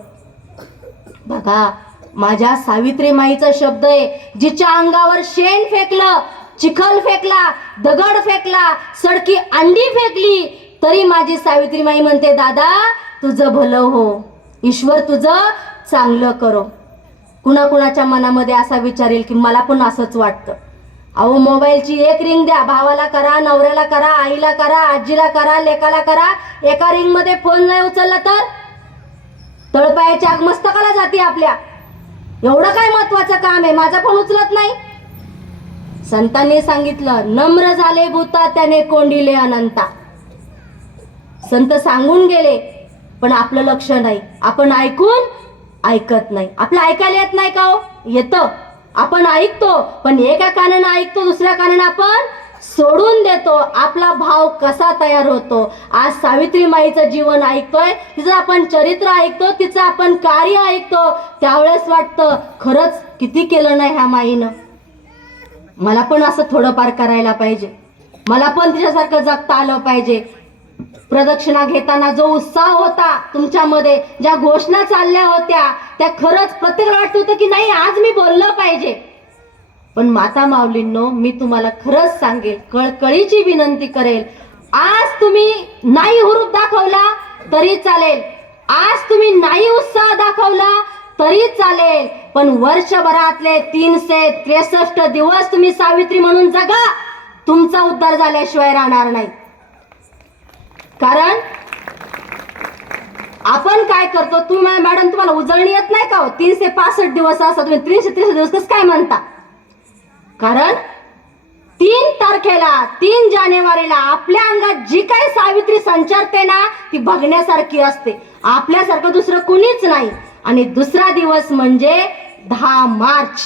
बघा माझ्या सावित्रीमाईचा शब्द आहे, जिच्या अंगावर शेण फेकलं, चिखल फेकला, दगड फेकला, सडकी अंडी फेकली, तरी माझी सावित्रीमाई म्हणते, दादा तुझं भलं हो, ईश्वर तुझं चांगलं करो. कुणाकुणाच्या मनामध्ये असा विचार येईल की मला पण असंच वाटतं. अहो मोबाईलची एक रिंग द्या, भावाला करा, नवऱ्याला करा, आईला करा, आजीला करा, लेकाला करा, एका रिंग मध्ये फोन नाही उचलला तर तळपायाची आग मस्तकाला जाते आपल्या. एवढं काय महत्वाचं काम आहे, माझा फोन उचलत नाही. संतांनी सांगितलं, नम्र झाले भूता त्याने कोंडिले अनंता. संत सांगून गेले पण आपलं लक्ष नाही, आपण ऐकून ऐकत नाही. आपलं ऐकायला येत नाही का हो? येतं, आपण ऐकतो पण एका कानानं ऐकतो, दुसऱ्या कानानं आपण सोडून देतो. आपला भाव कसा तयार होतो. आज सावित्रीमाईचं जीवन ऐकतोय, तिचं आपण चरित्र ऐकतो, तिचं आपण कार्य ऐकतो, त्यावेळेस वाटतं खरंच किती केलं नाही ह्या माईनं, मला पण असं थोडंफार करायला पाहिजे, मला पण तिच्यासारखं जगता आलं पाहिजे. प्रदक्षिणा घेताना जो उत्साह होता तुमच्यामध्ये, ज्या घोषणा चालल्या होत्या, त्या खरंच प्रत्येकाला वाटत होतं की नाही आज मी बोललं पाहिजे. पण माता माऊलींनो, मी तुम्हाला खरंच सांगेल, कळकळीची विनंती करेल, आज तुम्ही नाही हुरूप दाखवला तरी चालेल, आज तुम्ही नाही उत्साह दाखवला तरी चालेल, पण वर्षभरातले 363 दिवस तुम्ही सावित्री म्हणून जगा, तुमचा उद्धार झाल्याशिवाय राहणार नाही. कारण आपण काय करतो, तुम्ही मॅडम तुम्हाला उजळणी येत नाही का हो? 365 दिवस असतात, तुम्ही 363 दिवस कसं काय म्हणता? कारण 3 तारखेला 3 जानेवारीला आपल्या अंगात जी काही सावित्री संचारते ना ती बघण्यासारखी असते, आपल्यासारखं दुसरं कुणीच नाही. आणि दुसरा दिवस म्हणजे 10 मार्च,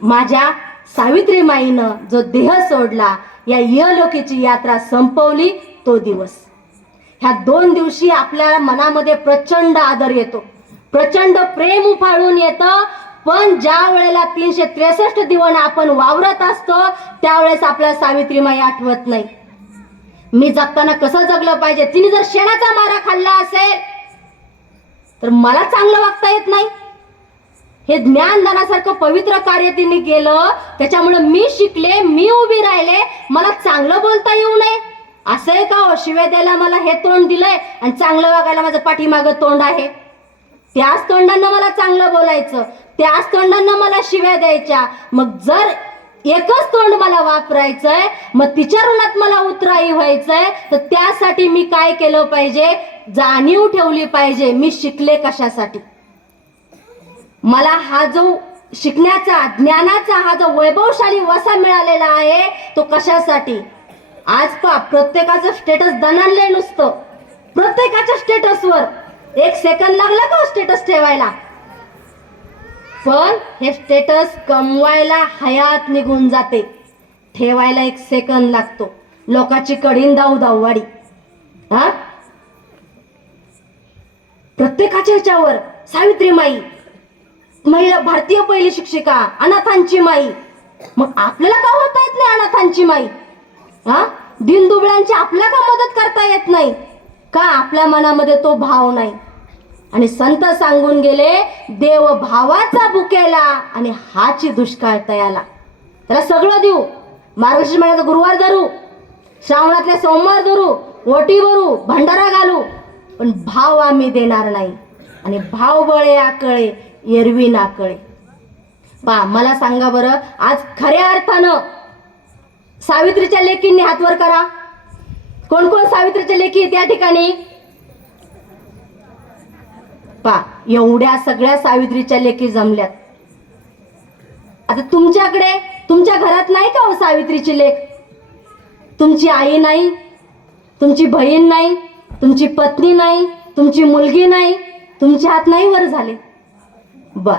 माझ्या सावित्रीमाईनं जो देह सोडला, या इहलोकीची यात्रा संपवली तो दिवस. ह्या 2 दिवशी आपल्या मनामध्ये प्रचंड आदर येतो, प्रचंड प्रेम उफाळून येतं. पण ज्या वेळेला 363 दिवस आपण वावरत असतो त्यावेळेस आपल्याला सावित्रीमाई आठवत नाही. मी जगताना कसं जगलं पाहिजे, तिने जर शेणाचा मारा खाल्ला असेल तर मला चांगलं वागता येत नाही. हे ज्ञानदानासारखं पवित्र कार्य तिने केलं, त्याच्यामुळे मी शिकले, मी उभी राहिले, मला चांगलं बोलता येऊ नये असं आहे का हो? शिव्या द्यायला मला हे तोंड दिलंय आणि चांगलं वागायला माझं पाठीमागं तोंड आहे. त्याच तोंडांना मला चांगलं बोलायचं, त्याच तोंडांना मला शिव्या द्यायच्या. मग जर एकच तोंड मला वापरायचंय, मग तिच्या ऋणात मला उतराई व्हायचंय, तर त्यासाठी मी काय केलं पाहिजे, जाणीव ठेवली पाहिजे मी शिकले कशासाठी, मला हा जो शिकण्याचा ज्ञानाचा हा जो वैभवशाली वसा मिळालेला आहे तो कशासाठी. आज पहा प्रत्येकाचं स्टेटस दणाणलंय नुसतं, प्रत्येकाच्या स्टेटसवर 1 सेकंद लागला का स्टेटस ठेवायला, पण हे स्टेटस कमवायला हयात निघून जाते, ठेवायला 1 सेकंद लागतो. लोकांची कडीन दाऊ दाऊवाडी. हा प्रत्येकाच्या ह्याच्यावर सावित्रीमाई, महिला भारतीय पहिली शिक्षिका, अनाथांची माई. मग आपल्याला का होता येत नाही अनाथांची माई? हा दिनदुबळ्यांची आपल्याला का मदत करता येत नाही का? आपल्या मनामध्ये तो भाव नाही. आणि संत सांगून गेले, देव भावाचा भुकेला आणि हाची दुष्काळ तयाला. त्याला सगळं देऊ, मार्गशीर्ष महिन्याचा गुरुवार धरू, श्रावणातले सोमवार धरू, ओटी भरू, भंडारा घालू, पण भाव आम्ही देणार नाही. आणि भाव बळे आकळे एरवी नाकळे. मला सांगा बरं, आज खऱ्या अर्थानं सावित्रीच्या लेकींनी हात वर करा. कोण कोण सावित्रीच्या लेकी त्या ठिकाणी? एवढ्या सगळ्या सावित्रीच्या लेकी जमल्यात. आता तुमच्याकडे तुमच्या घरात नाही का हो सावित्रीची लेक? तुमची आई नाही, तुमची बहीण नाही, तुमची पत्नी नाही, तुमची मुलगी नाही, तुमचे हात नाही वर झाले. बर,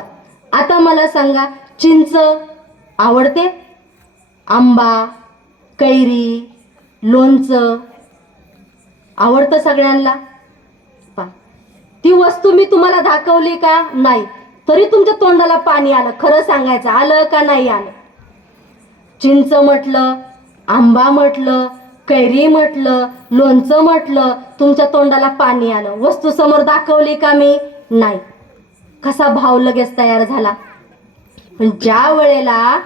आता मला सांगा, चिंच आवडते? आंबा, कैरी, लोणचं आवडतं सगळ्यांना? ती वस्तू मी तुम्हाला दाखवली का? नाही, तरी तुमच्या तोंडाला पाणी आलं. खरं सांगायचं, आलं का नाही आलं? चिंच म्हटलं, आंबा म्हटलं, कैरी म्हटलं, लोणचं म्हटलं, तुमच्या तोंडाला पाणी आलं. वस्तू समोर दाखवली का मी? नाही. कसा भाव लगेच तयार झाला. पण ज्या वेळेला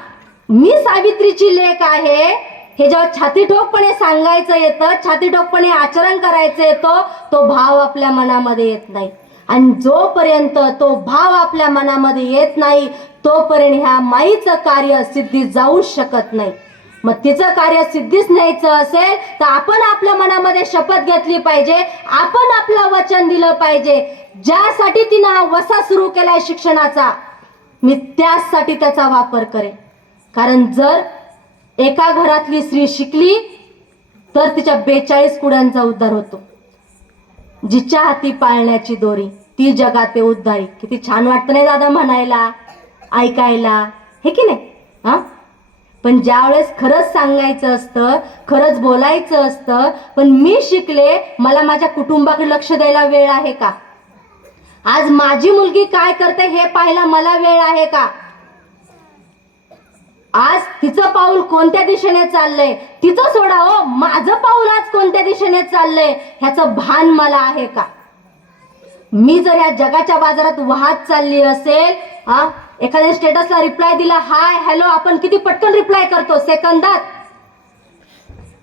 मी सावित्रीची लेक आहे हे जेव्हा छातीठोकपणे सांगायचं येतं, छातीठोकपणे आचरण करायचं येतं, तो भाव आपल्या मनामध्ये येत नाही. आणि जोपर्यंत तो भाव आपल्या मनामध्ये येत नाही तोपर्यंत ह्या माईचं कार्य सिद्धीत जाऊ शकत नाही. मग तिचं कार्य सिद्धीच न्यायचं असेल तर आपण आपल्या मनामध्ये शपथ घेतली पाहिजे, आपण आपलं वचन दिलं पाहिजे. ज्यासाठी तिनं हा वसा सुरू केलाय शिक्षणाचा, मी त्यासाठी त्याचा वापर करेन. कारण जर एका घरातली स्त्री शिकली तर तिच्या 42 कुड्यांचा उद्धार होतो. जिच्या हाती पाळण्याची दोरी ती जगाते उद्धारी. किती छान वाटतं नाही दादा म्हणायला, ऐकायला, हे की नाही? पण ज्यावेळेस खरंच सांगायचं असतं, खरंच बोलायचं असतं, पण मी शिकले, मला माझ्या कुटुंबाकडे लक्ष द्यायला वेळ आहे का? आज माझी मुलगी काय करते हे पाहायला मला वेळ आहे का? आज तिचं पाऊल कोणत्या दिशेने चाललंय, तिचं सोडा हो, माझं पाऊल आज कोणत्या दिशेने चाललंय ह्याचं भान मला आहे का? मी जर या जगाच्या बाजारात वाहत चालली असेल, एखाद्या स्टेटसला रिप्लाय दिला, हाय हॅलो, आपण किती पटकन रिप्लाय करतो सेकंदात.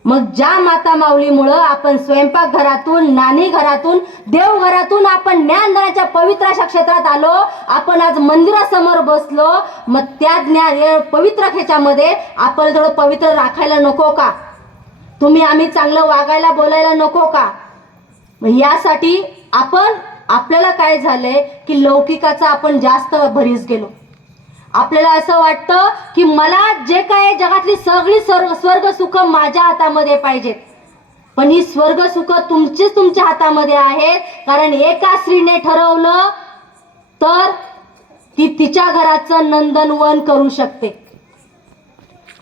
मग ज्या माता माऊलीमुळं आपण स्वयंपाक घरातून, नानी घरातून, देवघरातून आपण ज्ञानदानाच्या पवित्र अशा क्षेत्रात आलो, आपण आज मंदिरासमोर बसलो, मग त्या ज्ञान पवित्र ह्याच्यामध्ये आपण थोडं पवित्र राखायला नको का? तुम्ही आम्ही चांगलं वागायला बोलायला नको का? मग यासाठी आपल्याला काय झालंय की लौकिकाचा आपण जास्त भरीस गेलो. आपल्याला असं वाटतं की मला जे काय जगातली सगळी स्वर्ग सुख माझ्या हातामध्ये पाहिजेत. पण ही स्वर्ग सुख तुमचीच तुमच्या हातामध्ये आहेत. कारण एका स्त्रीने ठरवलं तर ती तिच्या घराचं नंदनवन करू शकते,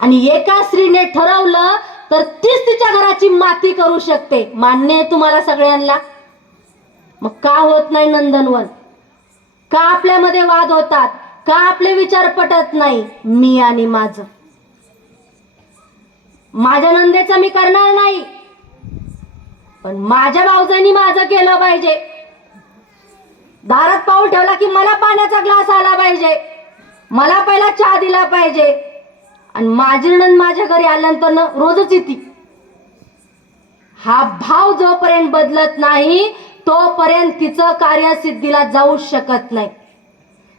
आणि एका स्त्रीने ठरवलं तर तीच तिच्या घराची माती करू शकते. मान्य आहे तुम्हाला सगळ्यांना? मग का होत नाही नंदनवन? का आपल्यामध्ये वाद होतात? का आपले विचार पटत नाही? मी आणि माझ्या नंदेचं मी करणार नाही, पण माझ्या भाऊजांनी माझं केलं पाहिजे. दारात पाऊल ठेवला की मला पाण्याचा ग्लास आला पाहिजे, मला पहिला चहा दिला पाहिजे, आणि माझी नंद माझ्या घरी आल्यानंतर रोजच येते. हा भाव जोपर्यंत बदलत नाही तोपर्यंत तिचं कार्य सिद्धीला जाऊ शकत नाही.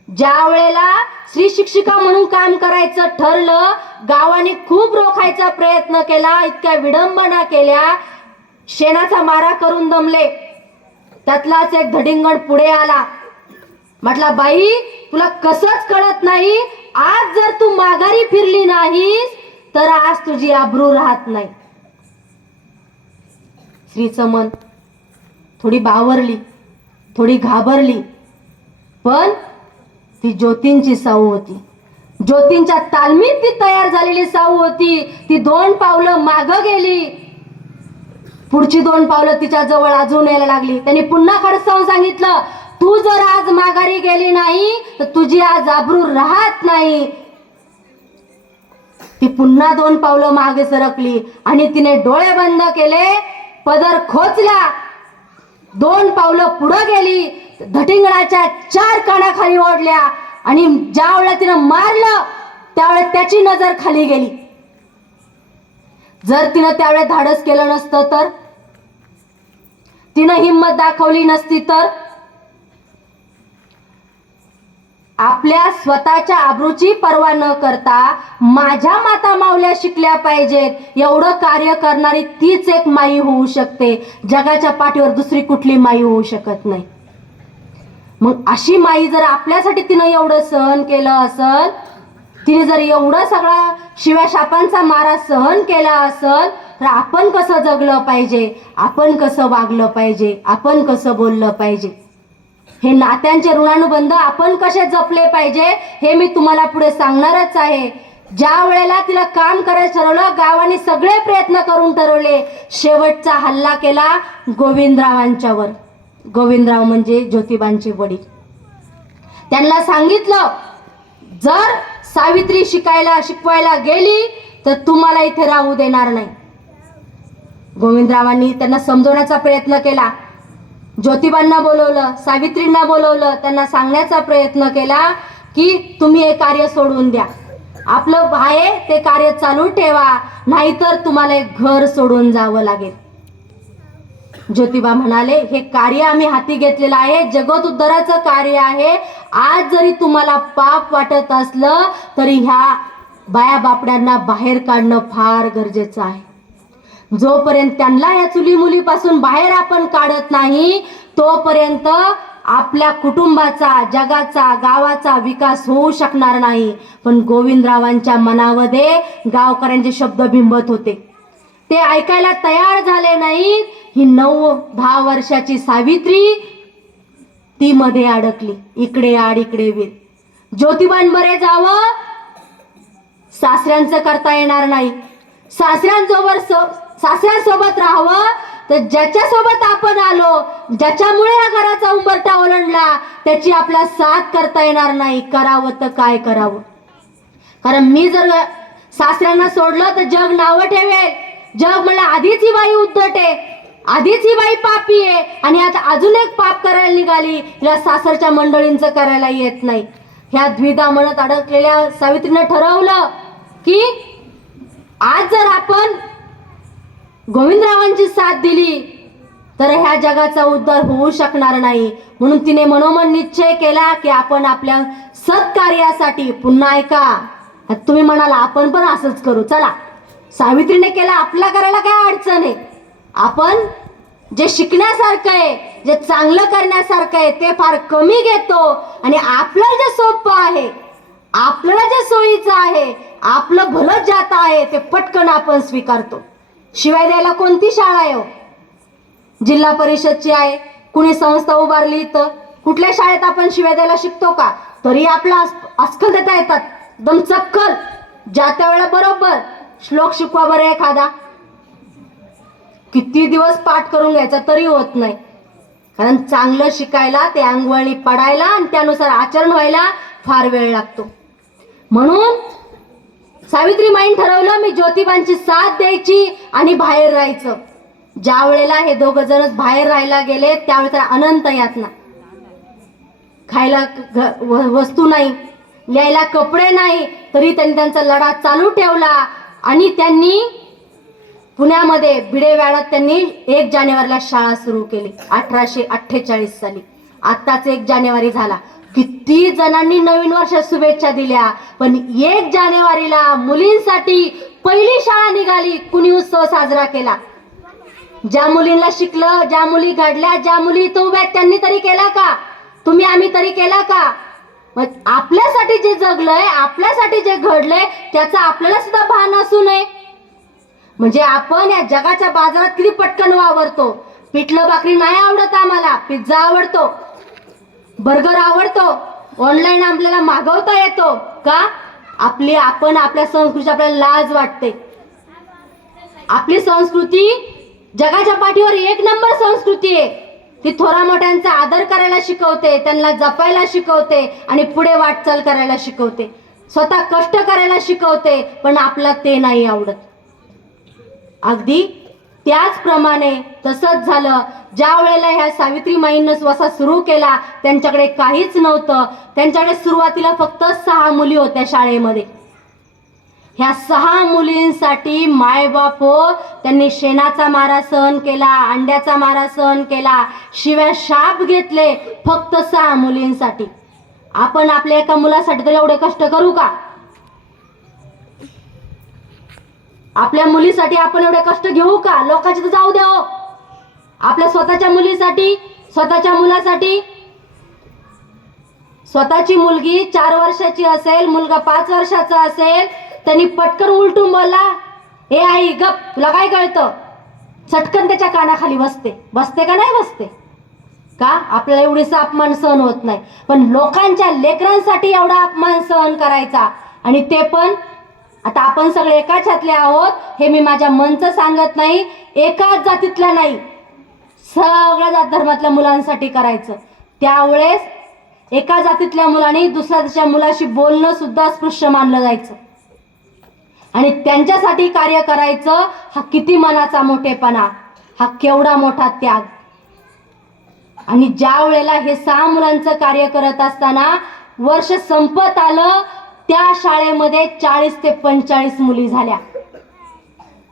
ज्या वेळेला स्त्री शिक्षिका म्हणून काम करायचं ठरलं, गावाने खूप रोखायचा प्रयत्न केला, इतक्या विडंबना केल्या, शेणाचा मारा करून दमले. त्यातलाच एक धडिंगण पुढे आला. म्हटला, बाई तुला कसंच कळत नाही, आज जर तू माघारी फिरली नाहीस तर आज तुझी आबरू राहत नाही. स्त्रीचं मन थोडी बावरली, थोडी घाबरली, पण ती ज्योतींची साऊ होती. ज्योतींच्या तालमीत ती तयार झालेली साऊ होती. ती 2 पावलं मागं गेली, पुढची 2 पावलं तिच्या जवळ अजून यायला लागली. त्यांनी पुन्हा खडसावून सांगितलं, तू जर आज माघारी गेली नाही तर तुझी आज आबरू राहत नाही. ती पुन्हा 2 पावलं मागे सरकली आणि तिने डोळे बंद केले, पदर खोचला, 2 पावलं पुढे गेली, धटिंगणाच्या 4 कानाखाली ओढल्या, आणि ज्या वेळेला तिनं मारलं त्यावेळेस त्याची नजर खाली गेली. जर तिनं त्यावेळेस धाडस केलं नसतं तर, तिनं हिंमत दाखवली नसती तर, आपल्या स्वतःच्या आबरूची पर्वा न करता माझ्या माता मावल्या शिकल्या पाहिजेत एवढं कार्य करणारी तीच एक माई होऊ शकते. जगाच्या पाठीवर दुसरी कुठली माई होऊ शकत नाही. मग अशी माई जर आपल्यासाठी तिनं एवढं सहन केलं असल, तिने जर एवढं सगळा शिव्या शापांचा मारा सहन केला असल, तर आपण कसं जगलं पाहिजे, आपण कसं वागलं पाहिजे, आपण कसं बोललं पाहिजे, हे नात्यांचे ऋणानुबंध आपण कसे जपले पाहिजे हे मी तुम्हाला पुढे सांगणारच आहे. ज्या वेळेला तिला काम करायचं ठरवलं, गावाने सगळे प्रयत्न करून ठरवले, शेवटचा हल्ला केला गोविंदरावांच्यावर. गोविंदराव म्हणजे ज्योतिबांचे वडील. त्यांना सांगितलं, जर सावित्री शिकवायला गेली तर तुम्हाला इथे राहू देणार नाही. गोविंदरावांनी त्यांना समजवण्याचा प्रयत्न केला. ज्योतिबांना बोलवलं, सावित्रींना बोलवलं, त्यांना सांगण्याचा प्रयत्न केला की तुम्ही हे कार्य सोडून द्या, आपलं आहे ते कार्य चालू ठेवा, नाहीतर तुम्हाला एक घर सोडून जावं लागेल. ज्योतिबा म्हणाले, हे कार्य आम्ही हाती घेतलेलं आहे, जगत उद्धाराचं कार्य आहे. आज जरी तुम्हाला पाप वाटत असलं तरी ह्या बाया बापड्यांना बाहेर काढणं फार गरजेचं आहे. जोपर्यंत त्यांना या चुली मुलीपासून बाहेर आपण काढत नाही तोपर्यंत आपल्या कुटुंबाचा, जगाचा, गावाचा विकास होऊ शकणार नाही. पण गोविंदरावांच्या मनामध्ये गावकऱ्यांचे शब्द बिंबत होते, ते ऐकायला तयार झाले नाही. ही 9-10 वर्षाची सावित्री ती मध्ये अडकली, इकडे आड इकडे वीर. ज्योतिबांबरे जावं, सासऱ्यांचं करता येणार नाही. सासऱ्यांसोबत राहावं, तर ज्याच्यासोबत आपण आलो, ज्याच्यामुळे या घराचा उंबरठा ओलांडला, त्याची आपला साथ करता येणार नाही. करावं तर काय करावं? कारण मी जर सासऱ्यांना सोडलं तर जग नावं ठेवेल. जग म्हणलं आधीच ही बाई उद्धट आहे, आधीच ही बाई पापी आहे, आणि आता अजून एक पाप करायला निघाली, तिला सासरच्या मंडळींचं करायला येत नाही. ह्या द्विधा म्हणत अडकलेल्या सावित्रीनं ठरवलं की आज जर आपण गोविंदरावांची साथ दिली तर ह्या जगाचा उद्धार होऊ शकणार नाही. म्हणून तिने मनोमन निश्चय केला की आपण आपल्या सत्कार्यासाठी, पुन्हा ऐका, तुम्ही म्हणाला आपण पण असंच करू, चला सावित्रीने केला, आपला करायला काय अडचण आहे. आपण जे शिकण्यासारखं आहे, जे चांगलं करण्यासारखं आहे ते फार कमी घेतो, आणि आपलं जे सोपं आहे, आपल्याला जे सोयीचं आहे, आपलं भलं जात आहे ते पटकन आपण स्वीकारतो. शिवाय द्यायला कोणती शाळा आहे हो? जिल्हा परिषदची आहे, कुणी संस्था उभारली तर कुठल्या शाळेत आपण शिवाय द्यायला शिकतो का? तरी आपला अस्खल देता येतात, एकदम चक्कल. ज्या त्या वेळेला बरोबर श्लोक शिकवा बरं एखादा, किती दिवस पाठ करून घ्यायचा तरी होत नाही. कारण चांगलं शिकायला, ते अंगवळणी पडायला आणि त्यानुसार आचरण व्हायला फार वेळ लागतो. म्हणून सावित्री माईन ठरवलं, मी ज्योतिबांची साथ द्यायची आणि बाहेर राहायचं. ज्या वेळेला हे दोघं जण बाहेर राहायला गेले त्यावेळेला तर अनंत यातना, खायला वस्तू नाही, लिहायला कपडे नाही, तरी त्यांनी त्यांचा लढा चालू ठेवला. आणि त्यांनी पुण्यामध्ये भिडेवाड्यात त्यांनी 1 जानेवारीला शाळा सुरू केली 1848 साली. आत्ताच 1 जानेवारी झाला, किती जणांनी नवीन वर्षात शुभेच्छा दिल्या, पण 1 जानेवारीला मुलींसाठी पहिली शाळा निघाली, कुणी उत्सव साजरा केला. ज्या मुलींना शिकलं, ज्या मुली घडल्या, ज्या मुली इथं उभ्या त्यांनी तरी केला का? तुम्ही आम्ही तरी केला का? मग आपल्यासाठी जे जगलंय, आपल्यासाठी जे घडलंय त्याचा आपल्याला सुद्धा भान असू नये. म्हणजे आपण या जगाच्या बाजारात किती पटकन वावरतो. पिठलं भाकरी नाही आवडत आम्हाला, पिझ्झा आवडतो, बर्गर आवडतो, ऑनलाईन आपल्याला मागवता येतो का? आपण आपल्या संस्कृतीची आपल्याला लाज वाटते. आपली संस्कृती जगाच्या पाठीवर 1 नंबर संस्कृती आहे. ती थोरा मोठ्यांचा आदर करायला शिकवते, त्यांना जपायला शिकवते आणि पुढे वाटचाल करायला शिकवते, स्वतः कष्ट करायला शिकवते. पण आपला ते नाही आवडत. अगदी त्याचप्रमाणे तसंच झालं. ज्या वेळेला ह्या सावित्री माईंनी वसा सुरू केला, त्यांच्याकडे काहीच नव्हतं. त्यांच्याकडे सुरुवातीला फक्त 6 मुली होत्या शाळेमध्ये. ह्या 6 मुलींसाठी मायबाप हो, त्यांनी शेणाचा मारा सहन केला, अंड्याचा मारा सहन केला, शिव्या शाप घेतले, फक्त 6 मुलींसाठी. आपण आपल्या एका मुलासाठी तर एवढे कष्ट करू का? आपल्या मुलीसाठी आपण एवढे कष्ट घेऊ का? लोकांचे तर जाऊ द्या हो, आपल्या स्वतःच्या मुलीसाठी, स्वतःच्या मुलासाठी. स्वतःची मुलगी 4 वर्षाची असेल, मुलगा 5 वर्षाचा असेल, त्यांनी पटकन उलटून बोलला, हे आई गप, तुला काय कळतं? चटकन त्याच्या कानाखाली बसते का नाही बसते का? आपल्याला एवढीसा अपमान सहन होत नाही, पण लोकांच्या लेकरांसाठी एवढा अपमान सहन करायचा. आणि ते पण आता आपण सगळे एकाच छातले आहोत, हे मी माझ्या मनचं सांगत नाही, एकाच जातीतल्या नाही, सगळ्या जात धर्मातल्या मुलांसाठी करायचं. त्यावेळेस एका जातीतल्या मुलाने दुसऱ्या जातीच्या मुलाशी बोलणं सुद्धा स्पृश्य मानलं जायचं. आणि त्यांच्यासाठी कार्य करायचं, हा किती मनाचा मोठेपणा, हा केवढा मोठा त्याग. आणि ज्या वेळेला हे 6 मुलांचं कार्य करत असताना वर्ष संपत आलं, त्या शाळेमध्ये 40 ते 45 मुली झाल्या.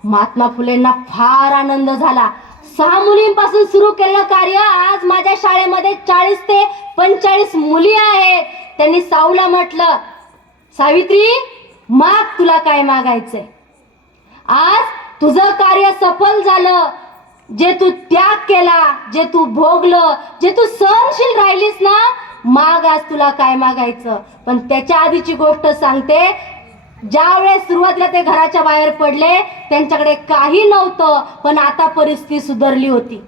महात्मा फुलेंना फार आनंद झाला. 6 मुलींपासून सुरू केलेलं कार्य आज माझ्या शाळेमध्ये 40 ते 45 मुली आहेत. त्यांनी साऊला म्हटलं, सावित्री माग, तुला काय मागायचंय? आज तुझं कार्य सफल झालं. जे तू त्याग केला, जे तू भोगलं, जे तू सहनशील राहिलीस ना, माग आज तुला काय मागायचं. पण त्याच्या आधीची गोष्ट सांगते, ज्या वेळेस सुरुवातीला ते घराच्या बाहेर पडले, त्यांच्याकडे काही नव्हतं, पण आता परिस्थिती सुधारली होती.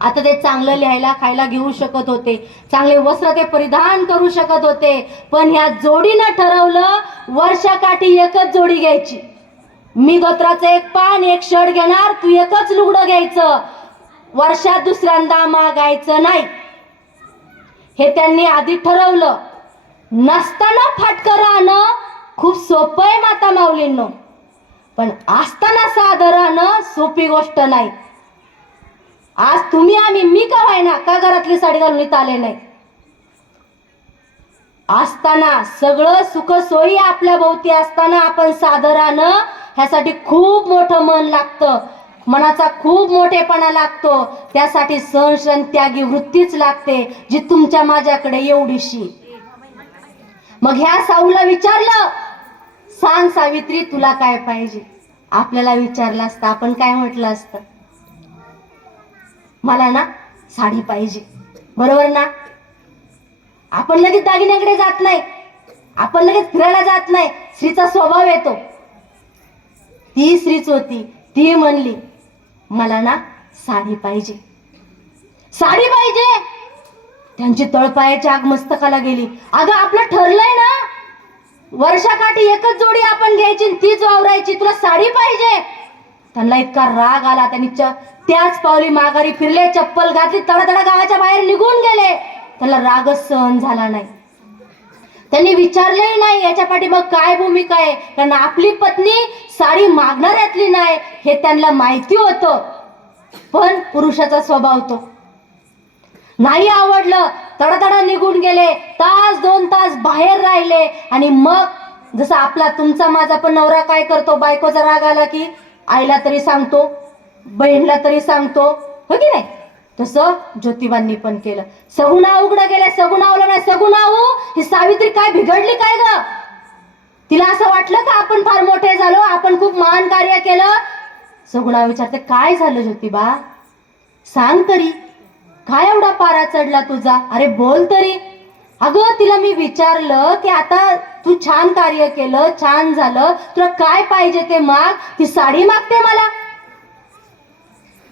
आता ते चांगलं लिहायला खायला घेऊ शकत होते, चांगले वस्त्र ते परिधान करू शकत होते. पण ह्या जोडीनं ठरवलं, वर्षाकाठी एकच जोडी घ्यायची. मी धोत्राचं एक पान, एक शर्ट घेणार, तू एकच लुगडं घ्यायचं, वर्षात दुसऱ्यांदा मागायचं नाही. हे त्यांनी आधी ठरवलं. नसताना फाटकं राहणं खूप सोपं आहे माता माऊलींनो, पण असताना साधं राहणं सोपी गोष्ट नाही. आज तुम्ही आम्ही, मी का व्हायना, का घरातली साडी घालून इथं आले नाही? असताना सगळं सुख सोयी आपल्या भोवती असताना आपण साधं राहणं, ह्यासाठी खूप मोठं मन लागतं, मनाचा खूप मोठेपणा लागतो. त्यासाठी सहनशील त्यागी वृत्तीच लागते, जी तुमच्या माझ्याकडे एवढीशी. मग ह्या साऊला विचारलं, सांग सावित्री तुला काय पाहिजे? आपल्याला विचारलं असतं, आपण काय म्हटलं असतं? मला ना साडी पाहिजे, बरोबर ना? आपण लगेच दागिन्याकडे जात नाही, आपण लगेच फिरायला जात नाही. स्त्रीचा स्वभाव येतो. ती स्त्रीच होती, ती म्हणली मला ना साडी पाहिजे, साडी पाहिजे. त्यांची तळपायाची आग मस्तकाला गेली. अगं आपलं ठरलंय ना, वर्षाकाठी एकच जोडी आपण घ्यायची, तीच वावरायची, तुला साडी पाहिजे. त्यांना इतका राग आला, त्यांनी त्याच पावली माघारी फिरले, चप्पल घातली, तडातडा गावाच्या बाहेर निघून गेले. त्याला रागच सहन झाला नाही. त्यांनी विचारलंही नाही याच्या पाठीमाग काय भूमिका आहे, कारण आपली पत्नी साडी मागणाऱ्यातली नाही हे त्यांना माहिती होतं. पण पुरुषाचा स्वभाव तो नाही आवडलं, तडातडा निघून गेले. तास 2 तास बाहेर राहिले. आणि मग जसं आपला तुमचा माझा पण नवरा काय करतो, बायकोचा राग आला की आईला तरी सांगतो, बहिणीला तरी सांगतो, हो की नाही? तसं ज्योतिबांनी पण केलं. सगुणा उघडं गेले, सगुणावलं नाही. सगुणाऊ ही सावित्री काय बिघडली काय ग? तिला असं वाटलं का आपण फार मोठे झालो, आपण खूप महान कार्य केलं? सगुणा विचारते, काय झालं ज्योतिबा, सांग तरी, काय एवढा पारा चढला तुझा? अरे बोल तरी. अगं तिला मी विचारलं की आता तू छान कार्य केलं, छान झालं, तुला काय पाहिजे ते माग. ती साडी मागते मला.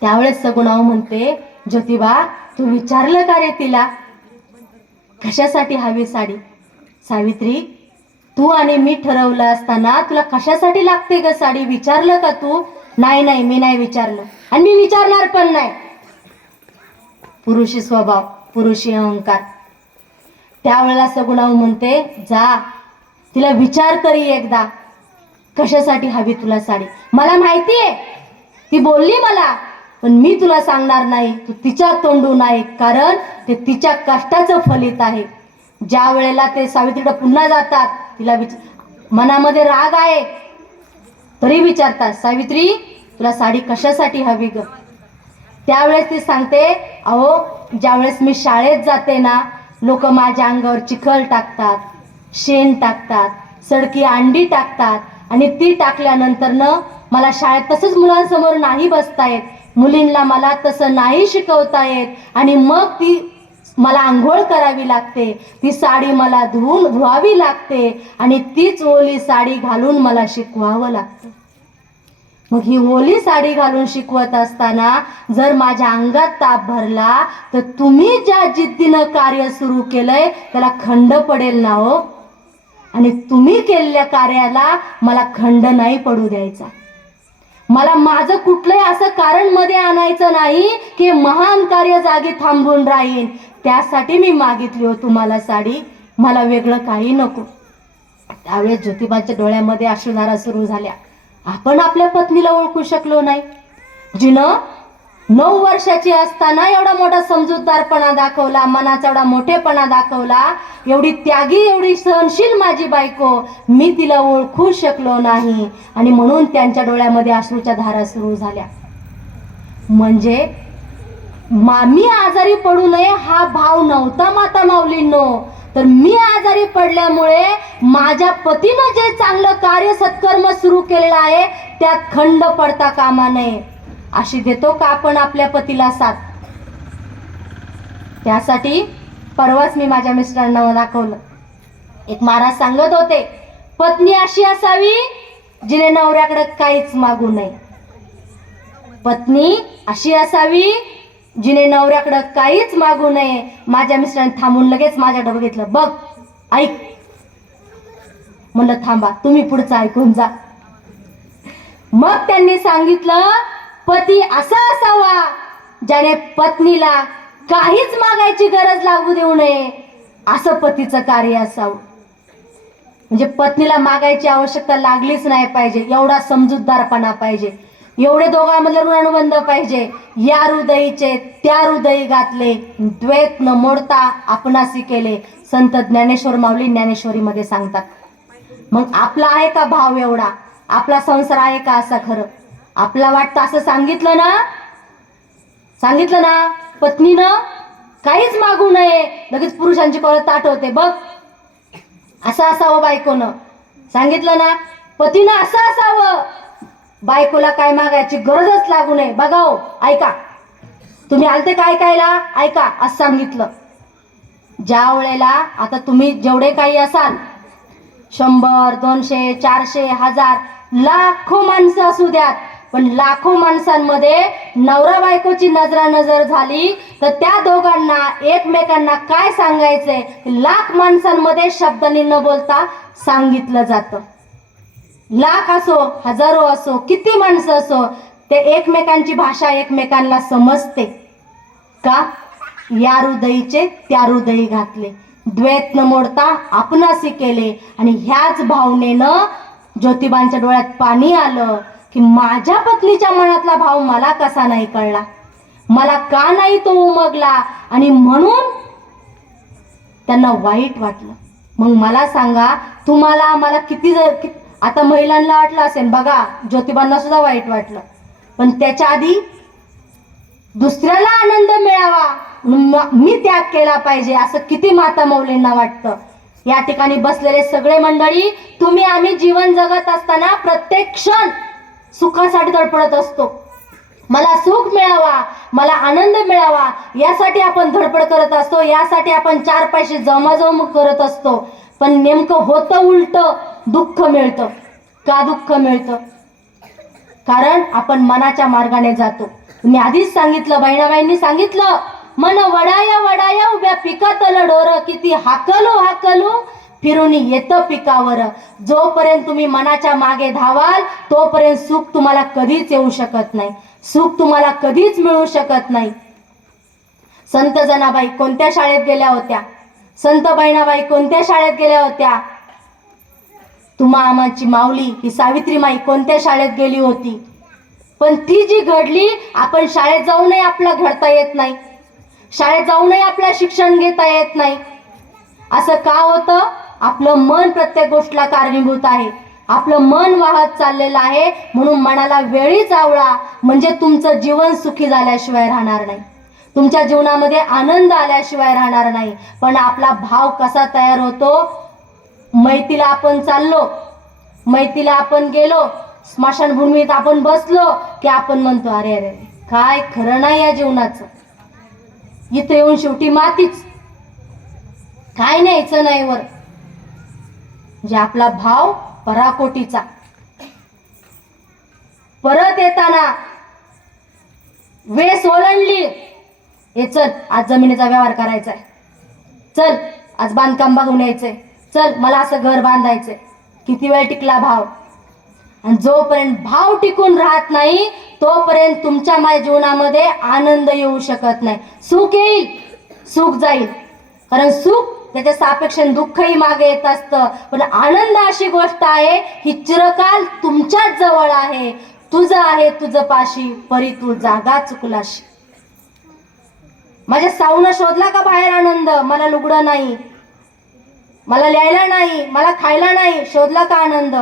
त्यावेळेस सगुणाऊ म्हणते, ज्योतिबा तू विचारलं का रे तिला कशासाठी हवी साडी? सावित्री तू आणि मी ठरवलं असताना तुला कशासाठी लागते ग साडी, विचारलं का तू? नाही नाही, मी नाही विचारलं, आणि मी विचारणार पण नाही. पुरुषी स्वभाव, पुरुषी अहंकार. त्यावेळेला सगुणाऊ म्हणते, जा तिला विचार तरी एकदा, कशासाठी हवी तुला साडी? मला माहितीये ती बोलली मला, पण मी तुला सांगणार नाही, तू तिच्या तोंडून आहे, कारण ते तिच्या कष्टाचं फलित आहे. ज्या वेळेला ते सावित्रीकडे पुन्हा जातात, तिला मनामध्ये राग आहे तरी विचारतात, सावित्री तुला साडी कशासाठी हवी ग? त्यावेळेस ती सांगते, अहो ज्यावेळेस मी शाळेत जाते ना, लोक माझ्या अंगावर चिखल टाकतात, शेण टाकतात, सडकी अंडी टाकतात आणि ती टाकल्यानंतर मला शाळेत तसंच मुलांसमोर नाही बसता येत, मुलींना मला तसं नाही शिकवता येत आणि मग ती मला आंघोळ करावी लागते, ती साडी मला धुवावी लागते आणि तीच ओली साडी घालून मला शिकवावं लागतं. मग ही ओली साडी घालून शिकवत असताना जर माझ्या अंगात ताप भरला तर तुम्ही ज्या जिद्दीनं कार्य सुरू केलंय त्याला खंड पडेल ना हो. आणि तुम्ही केलेल्या कार्याला मला खंड नाही पडू द्यायचा. मला माझं कुठलंही असं कारण मध्ये आणायचं नाही की महान कार्य जागी थांबून राहील. त्यासाठी मी मागितली हो तुम्हाला साडी, मला वेगळं काही नको. त्यावेळेस ज्योतिबाच्या डोळ्यामध्ये अश्रुधारा सुरू झाल्या. आपण आपल्या पत्नीला ओळखू शकलो नाही, जिनं 9 वर्षाची असताना एवढा मोठा समजूतदारपणा दाखवला, मनाचा एवढा मोठेपणा दाखवला, एवढी त्यागी, एवढी सहनशील माझी बायको, मी तिला ओळखू शकलो नाही आणि म्हणून त्यांच्या डोळ्यामध्ये अश्रूच्या धारा सुरू झाल्या. म्हणजे मी आजारी पडू नये हा भाव नव्हता माता माऊलींनो, तर मी आजारी पडल्यामुळे माझ्या पतीनं जे चांगलं कार्य सत्कर्म सुरू केलेलं आहे त्यात खंड पडता कामा नये. अशी देतो का आपण आपल्या पतीला साथ? त्यासाठी परवाच मी माझ्या मिस्टरांना दाखवलं. एक महाराज सांगत होते, पत्नी अशी असावी जिने नवऱ्याकडे काहीच मागू नये. पत्नी अशी असावी जिने नवऱ्याकडे काहीच मागू नये. माझ्या मिस्टरांनी थांबून लगेच माझ्याकडे बघितलं. बघ, ऐक. म्हणलं थांबा, तुम्ही पुढचं ऐकून जा. मग त्यांनी सांगितलं, पती असा असावा ज्याने पत्नीला काहीच मागायची गरज लागू देऊ नये, असं पतीचं कार्य असावं. म्हणजे पत्नीला मागायची आवश्यकता लागलीच नाही पाहिजे, एवढा समजूतदारपणा पाहिजे, एवढे दोघांमधले ऋणानुबंध पाहिजे. या हृदयीचे त्या हृदयी घातले, द्वैत न मोडता आपणासी केले, संत ज्ञानेश्वर माऊली ज्ञानेश्वरीमध्ये सांगतात. मग आपला आहे का भाव एवढा? आपला संसार आहे का असा? खरं आपला वाटतं असं सांगितलं ना पत्नीनं काहीच मागू नये, लगेच पुरुषांची कळत ताट होते. बघ, असं असावं बायकोनं. सांगितलं ना पतीनं असं असावं, बायकोला काय मागायची गरजच लागू नये. बघा हो, ऐका, तुम्ही आलते काय कायला, ऐका, असं सांगितलं. ज्या वेळेला आता तुम्ही जेवढे काही असाल, 100, 200, 400, 1000, लाखो माणसं असू द्यात, पण लाखो माणसांमध्ये नवरा बायकोची नजरानजर झाली तर त्या दोघांना एकमेकांना काय सांगायचंय लाख माणसांमध्ये शब्दांनी न बोलता सांगितलं जातं. लाख असो, हजारो असो, किती माणसं असो, ते एकमेकांची भाषा एकमेकांना समजते का? या हृदयीचे त्या हृदयी घातले, द्वैत न मोडता आपणासी केले. आणि ह्याच भावनेनं ज्योतिबांच्या डोळ्यात पाणी आलं की माझ्या पत्नीच्या मनातला भाव मला कसा नाही कळला, मला का नाही तो उमगला, आणि म्हणून त्यांना वाईट वाटलं. मग मला सांगा, तुम्हाला मला किती आता महिलांना वाटलं असेल, बघा ज्योतिबांना सुद्धा वाईट वाटलं, पण त्याच्या आधी दुसऱ्याला आनंद मिळावा, मी त्याग केला पाहिजे, असं किती माता माऊलींना वाटतं. या ठिकाणी बसलेले सगळे मंडळी, तुम्ही आम्ही जीवन जगत असताना प्रत्येक क्षण सुखासाठी धडपडत असतो. मला सुख मिळावा, मला आनंद मिळावा, यासाठी आपण धडपड करत असतो, यासाठी आपण 4 पैसे जमाजम करत असतो. पण नेमकं होतं उलट, दुःख मिळतं. का दुःख मिळतं? कारण आपण मनाच्या मार्गाने जातो. मी आधीच सांगितलं, बहिणाबाईंनी सांगितलं, मन वडाया वडाया उभ्या पिकातल डोर, किती हाकलू फिरून येतं पिकावर. जोपर्यंत तुम्ही मनाच्या मागे धावाल तोपर्यंत सुख तुम्हाला कधीच येऊ शकत नाही, सुख तुम्हाला कधीच मिळू शकत नाही. संत जनाबाई कोणत्या शाळेत गेल्या होत्या? संत बहिणाबाई कोणत्या शाळेत गेल्या होत्या? तुम्हा आमाची माऊली ही सावित्रीमाई कोणत्या शाळेत गेली होती? पण ती जी घडली, आपण शाळेत जाऊनही आपला घडता येत नाही, शाळेत जाऊनही आपला शिक्षण घेता येत नाही. असं का होतं? आपलं मन प्रत्येक गोष्टीला कारणीभूत आहे. आपलं मन वाहत चाललेलं आहे, म्हणून मनाला वेळीच आवळा, म्हणजे तुमचं जीवन सुखी झाल्याशिवाय राहणार नाही. तुमच्या जीवनामध्ये आनंद आल्याशिवाय राहणार नाही. पण आपला भाव कसा तयार होतो? मैतीला आपण चाललो, मैतीला आपण गेलो, स्मशानभूमीत आपण बसलो की आपण म्हणतो अरे अरे काय खरं नाही या जीवनाचं, इथं येऊन शेवटी मातीच, काय न्यायचं नाही वर. म्हणजे आपला भाव पराकोटीचा. परत येताना वेस ओलांडली, हे चल आज जमिनीचा व्यवहार करायचा आहे, चल आज बांधकाम बघून यायचंय, चल मला असं घर बांधायचंय. किती वेळ टिकला भाव? आणि जोपर्यंत भाव टिकून राहत नाही तोपर्यंत तुमच्या माझ्या जीवनामध्ये आनंद येऊ शकत नाही. सुख येईल, सुख जाईल, कारण सुख त्याच्या सापेक्ष दुःखही मागे येत असतं. पण आनंद अशी गोष्ट आहे ही चिरकाल तुमच्याच जवळ आहे. तुझं आहे तुझं पाशी, परी तू जागा चुकलाशी. माझ्या सावनं शोधला का बाहेर आनंद? मला लुगडं नाही, मला लिहायला नाही, मला खायला नाही, शोधला का आनंद?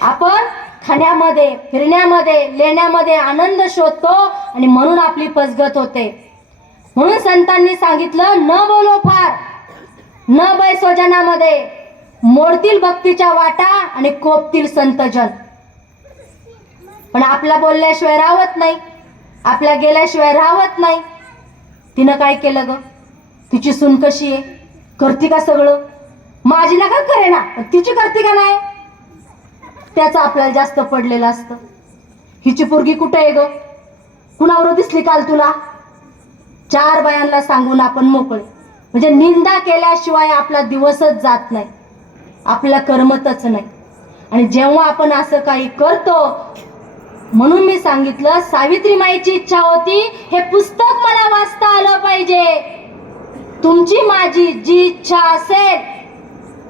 आपण खाण्यामध्ये, फिरण्यामध्ये, लेण्यामध्ये आनंद शोधतो आणि म्हणून आपली फसगत होते. म्हणून संतांनी सांगितलं, न बोलो फार न बै स्वजनामध्ये, मोडतील भक्तीच्या वाटा आणि कोपतील संतजन. पण आपल्या बोलल्याशिवाय राहत नाही, आपल्या गेल्याशिवाय राहत नाही. तिनं काय केलं ग? तिची सून कशी आहे? करती का सगळं? माझी नका करे ना, तिची करते का नाही? त्याचं आपल्याला जास्त पडलेलं असतं. हिची पोरगी कुठे आहे ग? कुणावर दिसली काल तुला? 4 बायांना सांगून आपण मोकळे. म्हणजे निंदा केल्याशिवाय आपला दिवसच जात नाही, आपल्याला करमतच नाही. आणि जेव्हा आपण असं काही करतो, म्हणून मी सांगितलं सावित्रीमाईची इच्छा होती हे पुस्तक मला वाचता आलं पाहिजे. तुमची माझी जी इच्छा असेल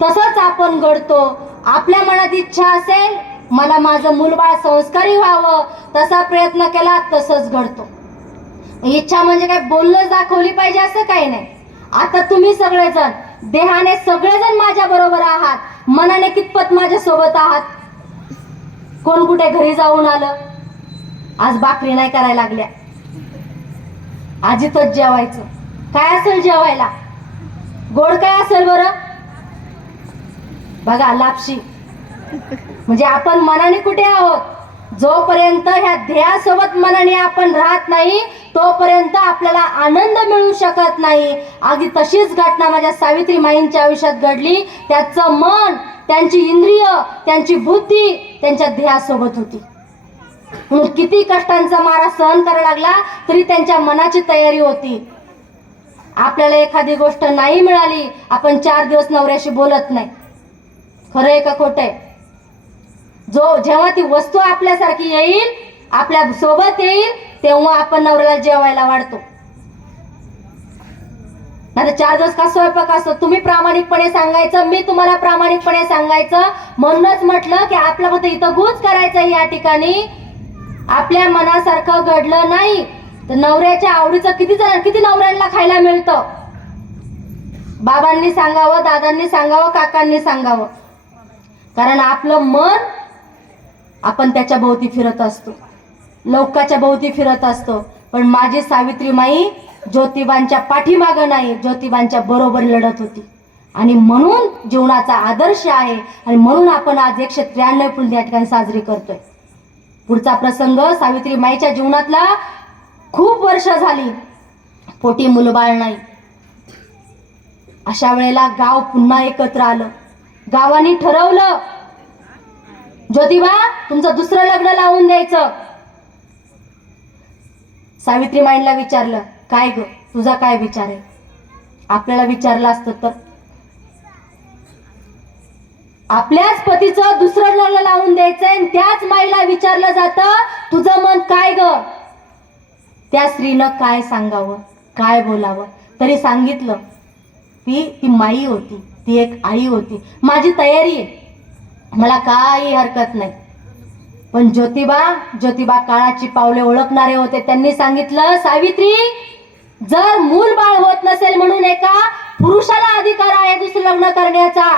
तसंच आपण घडतो. आपल्या मनात इच्छा असेल मला माझं मूलबाळ संस्कारी व्हावं, तसा प्रयत्न केला तसंच घडतो. इच्छा म्हणजे काय बोललं दाखवली पाहिजे असं काही नाही. आता तुम्ही सगळेजण देहाने सगळेजण माझ्या बरोबर आहात, मनाने कितपत माझ्या सोबत आहात? कोण कुठे घरी जाऊन आलं? आज भाकरी नाही करायला लागल्या, आज इथंच जेवायचं. काय असेल जेवायला? गोड काय असेल बरं? बघा लापशी. म्हणजे आपण मनाने कुठे आहोत? जोपर्यंत ह्या ध्येयासोबत मनाने आपण राहत नाही तोपर्यंत आपल्याला आनंद मिळू शकत नाही. अगदी तशीच घटना माझ्या सावित्रीमाईंच्या आयुष्यात घडली. त्याचं मन, त्यांची इंद्रिय, त्यांची बुद्धी त्यांच्या ध्येयासोबत होती. म्हणून किती कष्टांचा मारा सहन करायला लागला तरी त्यांच्या मनाची तयारी होती. आपल्याला एखादी गोष्ट नाही मिळाली, आपण 4 दिवस नवऱ्याशी बोलत नाही. खरं आहे का खोटं आहे? जेव्हा ती वस्तू आपल्यासारखी येईल, आपल्या सोबत येईल, तेव्हा आपण नवऱ्याला जेवायला वाढतो. नाही 4 दिवस का स्वयंपाक असतो? तुम्ही प्रामाणिकपणे सांगायचं, मी तुम्हाला प्रामाणिकपणे सांगायचं. म्हणूनच म्हटलं की आपलं फक्त इथं गुज करायचं. या ठिकाणी आपल्या मनासारखं घडलं नाही तर नवऱ्याच्या आवडीचं किती नवऱ्यांना खायला मिळतं? बाबांनी सांगावं, दादांनी सांगावं, काकांनी सांगावं. कारण आपलं मन आपण त्याच्या भोवती फिरत असतो, लोकाच्या भोवती फिरत असतो. पण माझी सावित्रीमाई ज्योतिबांच्या पाठीमागं नाही, ज्योतिबांच्या बरोबर लढत होती. आणि म्हणून जीवनाचा आदर्श आहे. आणि म्हणून आपण आज 193 पुण्य या ठिकाणी साजरी करतोय. पुढचा प्रसंग सावित्रीमाईच्या जीवनातला, खूप वर्ष झाली पोटी मुलबाळ नाही. अशा वेळेला गाव पुन्हा एकत्र आलं. गावाने ठरवलं ज्योतिबा तुमचं दुसरं लग्न लावून द्यायचं. सावित्रीमाईंना विचारलं, काय ग तुझा काय विचार आहे? आपल्याला विचारलं असतं तर आपल्याच पतीचं दुसरं लग्न लावून द्यायचंय आणि त्याच माईला विचारलं जातं तुझं मन काय ग? त्या स्त्रीनं काय सांगावं, काय बोलावं? तरी सांगितलं ती माई होती, ती एक आई होती. माझी तयारी आहे, मला काही हरकत नाही. पण ज्योतिबा काळाची पावले ओळखणारे होते. त्यांनी सांगितलं सावित्री, जर मूल बाळ होत नसेल म्हणून एका पुरुषाला अधिकार आहे दुसरं लग्न करण्याचा.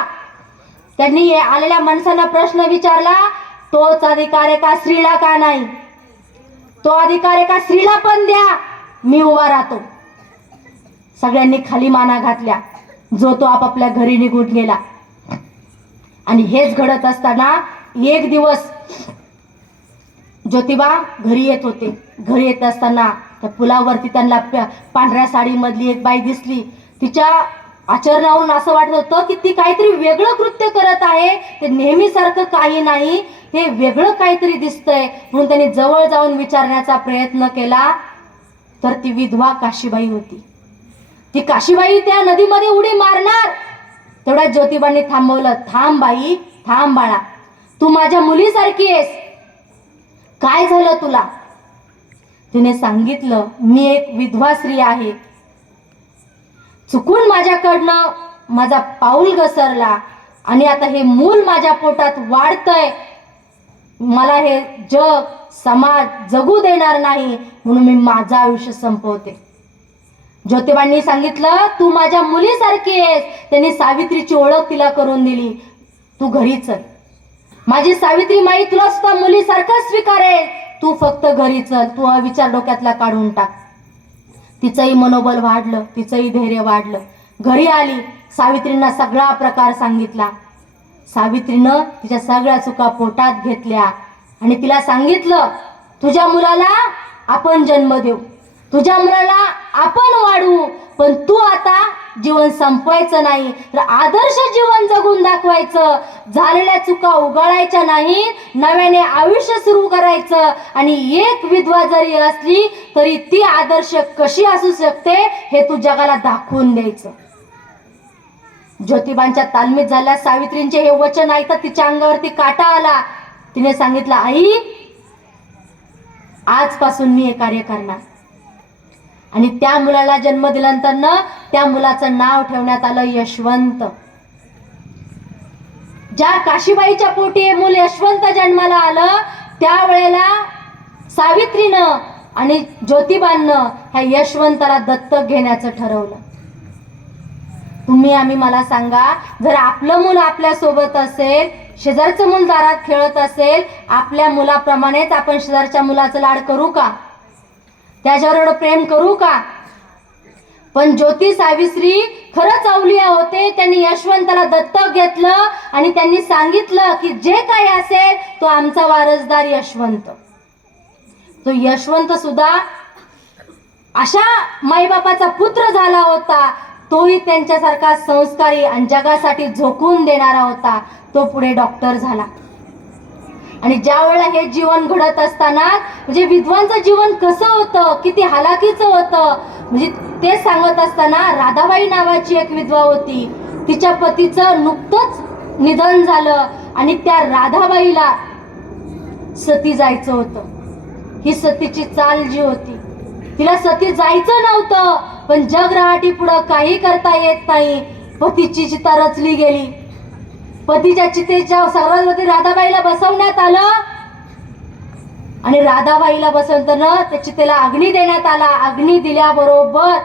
त्यांनी आलेल्या माणसांना प्रश्न विचारला, तोच अधिकार एका स्त्रीला का नाही? तो अधिकार एका स्त्रीला पण द्या, मी उभा राहतो. सगळ्यांनी खाली माना घातल्या. जो तो आपापल्या घरी निघून गेला. आणि हेच घडत असताना एक दिवस ज्योतिबा घरी येत होते. घरी येत असताना त्या पुलावरती त्यांना पांढऱ्या साडीमधली एक बाई दिसली. तिच्या आचरणावरून असं वाटत होतं की ती काहीतरी वेगळं कृत्य करत आहे. ते नेहमीसारखं काही नाही, हे वेगळं काहीतरी दिसतंय. म्हणून त्यांनी जवळ जाऊन विचारण्याचा प्रयत्न केला. तर ती विधवा काशीबाई होती. ती काशीबाई त्या नदीमध्ये उडी मारणार तेवढ्या ज्योतिबांनी थांबवलं. थांब बाई, थांब बाळा, तू माझ्या मुलीसारखी आहेस. काय झालं तुला? तिने सांगितलं, मी एक विधवा स्त्री आहे. चुकून माझ्याकडनं माझा पाऊल घसरला आणि आता हे मूल माझ्या पोटात वाढतंय. मला हे जग समाज जगू देणार नाही, म्हणून मी माझं आयुष्य संपवते. ज्योतिबांनी सांगितलं, तू माझ्या मुलीसारखी आहेस. त्यांनी सावित्रीची ओळख तिला करून दिली. तू घरी चल, माझी सावित्री माई तुला सुद्धा मुलीसारखं स्वीकारेल. तू फक्त घरी चल, तू हा विचार डोक्यातला काढून टाक. तिचंही मनोबल वाढलं, तिचंही धैर्य वाढलं. घरी आली, सावित्रींना सगळा प्रकार सांगितला. सावित्रीनं तिच्या सगळ्या चुका पोटात घेतल्या आणि तिला सांगितलं, तुझ्या मुलाला आपण जन्म देऊ, तुझ्या मुलाला आपण वाढवू, पण तू आता जीवन संपवायचं नाही, तर आदर्श जीवन जगून दाखवायचं. झालेल्या चुका उगाळायच्या नाही, नव्याने आयुष्य सुरू करायचं. आणि एक विधवा जरी असली तरी ती आदर्श कशी असू शकते हे तू जगाला दाखवून द्यायचं. ज्योतिबांच्या तालमीत झाल्या सावित्रींचे हे वचन ऐकत तिच्या अंगावरती काटा आला. तिने सांगितलं, आई, आजपासून मी हे कार्य करणार. आणि त्या मुलाला जन्म दिल्यानंतर त्या मुलाचं नाव ठेवण्यात आलं यशवंत. ज्या काशीबाईच्या पोटी हे मूल यशवंत जन्माला आलं, त्यावेळेला सावित्रीनं आणि ज्योतिबांनं ह्या यशवंताला दत्तक घेण्याचं ठरवलं. तुम्ही आम्ही मला सांगा, जर आपलं मूल आपल्या सोबत असेल, शेजारचं मूल दारात खेळत असेल, आपल्या मुलाप्रमाणेच आपण शेजारच्या मुलाचं लाड करू का? त्याच्यावर एवढं प्रेम करू का? पण ज्योती सावित्री खरंच अवलिया होते. त्यांनी यशवंताला दत्तक घेतलं आणि त्यांनी सांगितलं की जे काही असेल तो आमचा वारसदार यशवंत. तो यशवंत सुद्धा अशा माईबापाचा पुत्र झाला होता. तोही त्यांच्यासारखा संस्कारी आणि जगासाठी झोकून देणारा होता. तो पुढे डॉक्टर झाला. आणि ज्या वेळेला हे जीवन घडत असताना म्हणजे विधवांचं जीवन कसं होतं, किती हालाकीचं होतं, म्हणजे ते सांगत असताना राधाबाई नावाची एक विधवा होती. तिच्या पतीचं नुकतंच निधन झालं आणि त्या राधाबाईला सती जायचं होतं. ही सतीची चाल जी होती, तिला सती जायचं नव्हतं, पण जग रहाटी पुढं काही करता येत नाही. पतीची चिता रचली गेली. पतीच्या चितेच्या सर्वांवरती राधाबाईला बसवण्यात आलं आणि राधाबाईला बसवताना त्या चितेला अग्नी देण्यात आला. अग्नी दिल्याबरोबर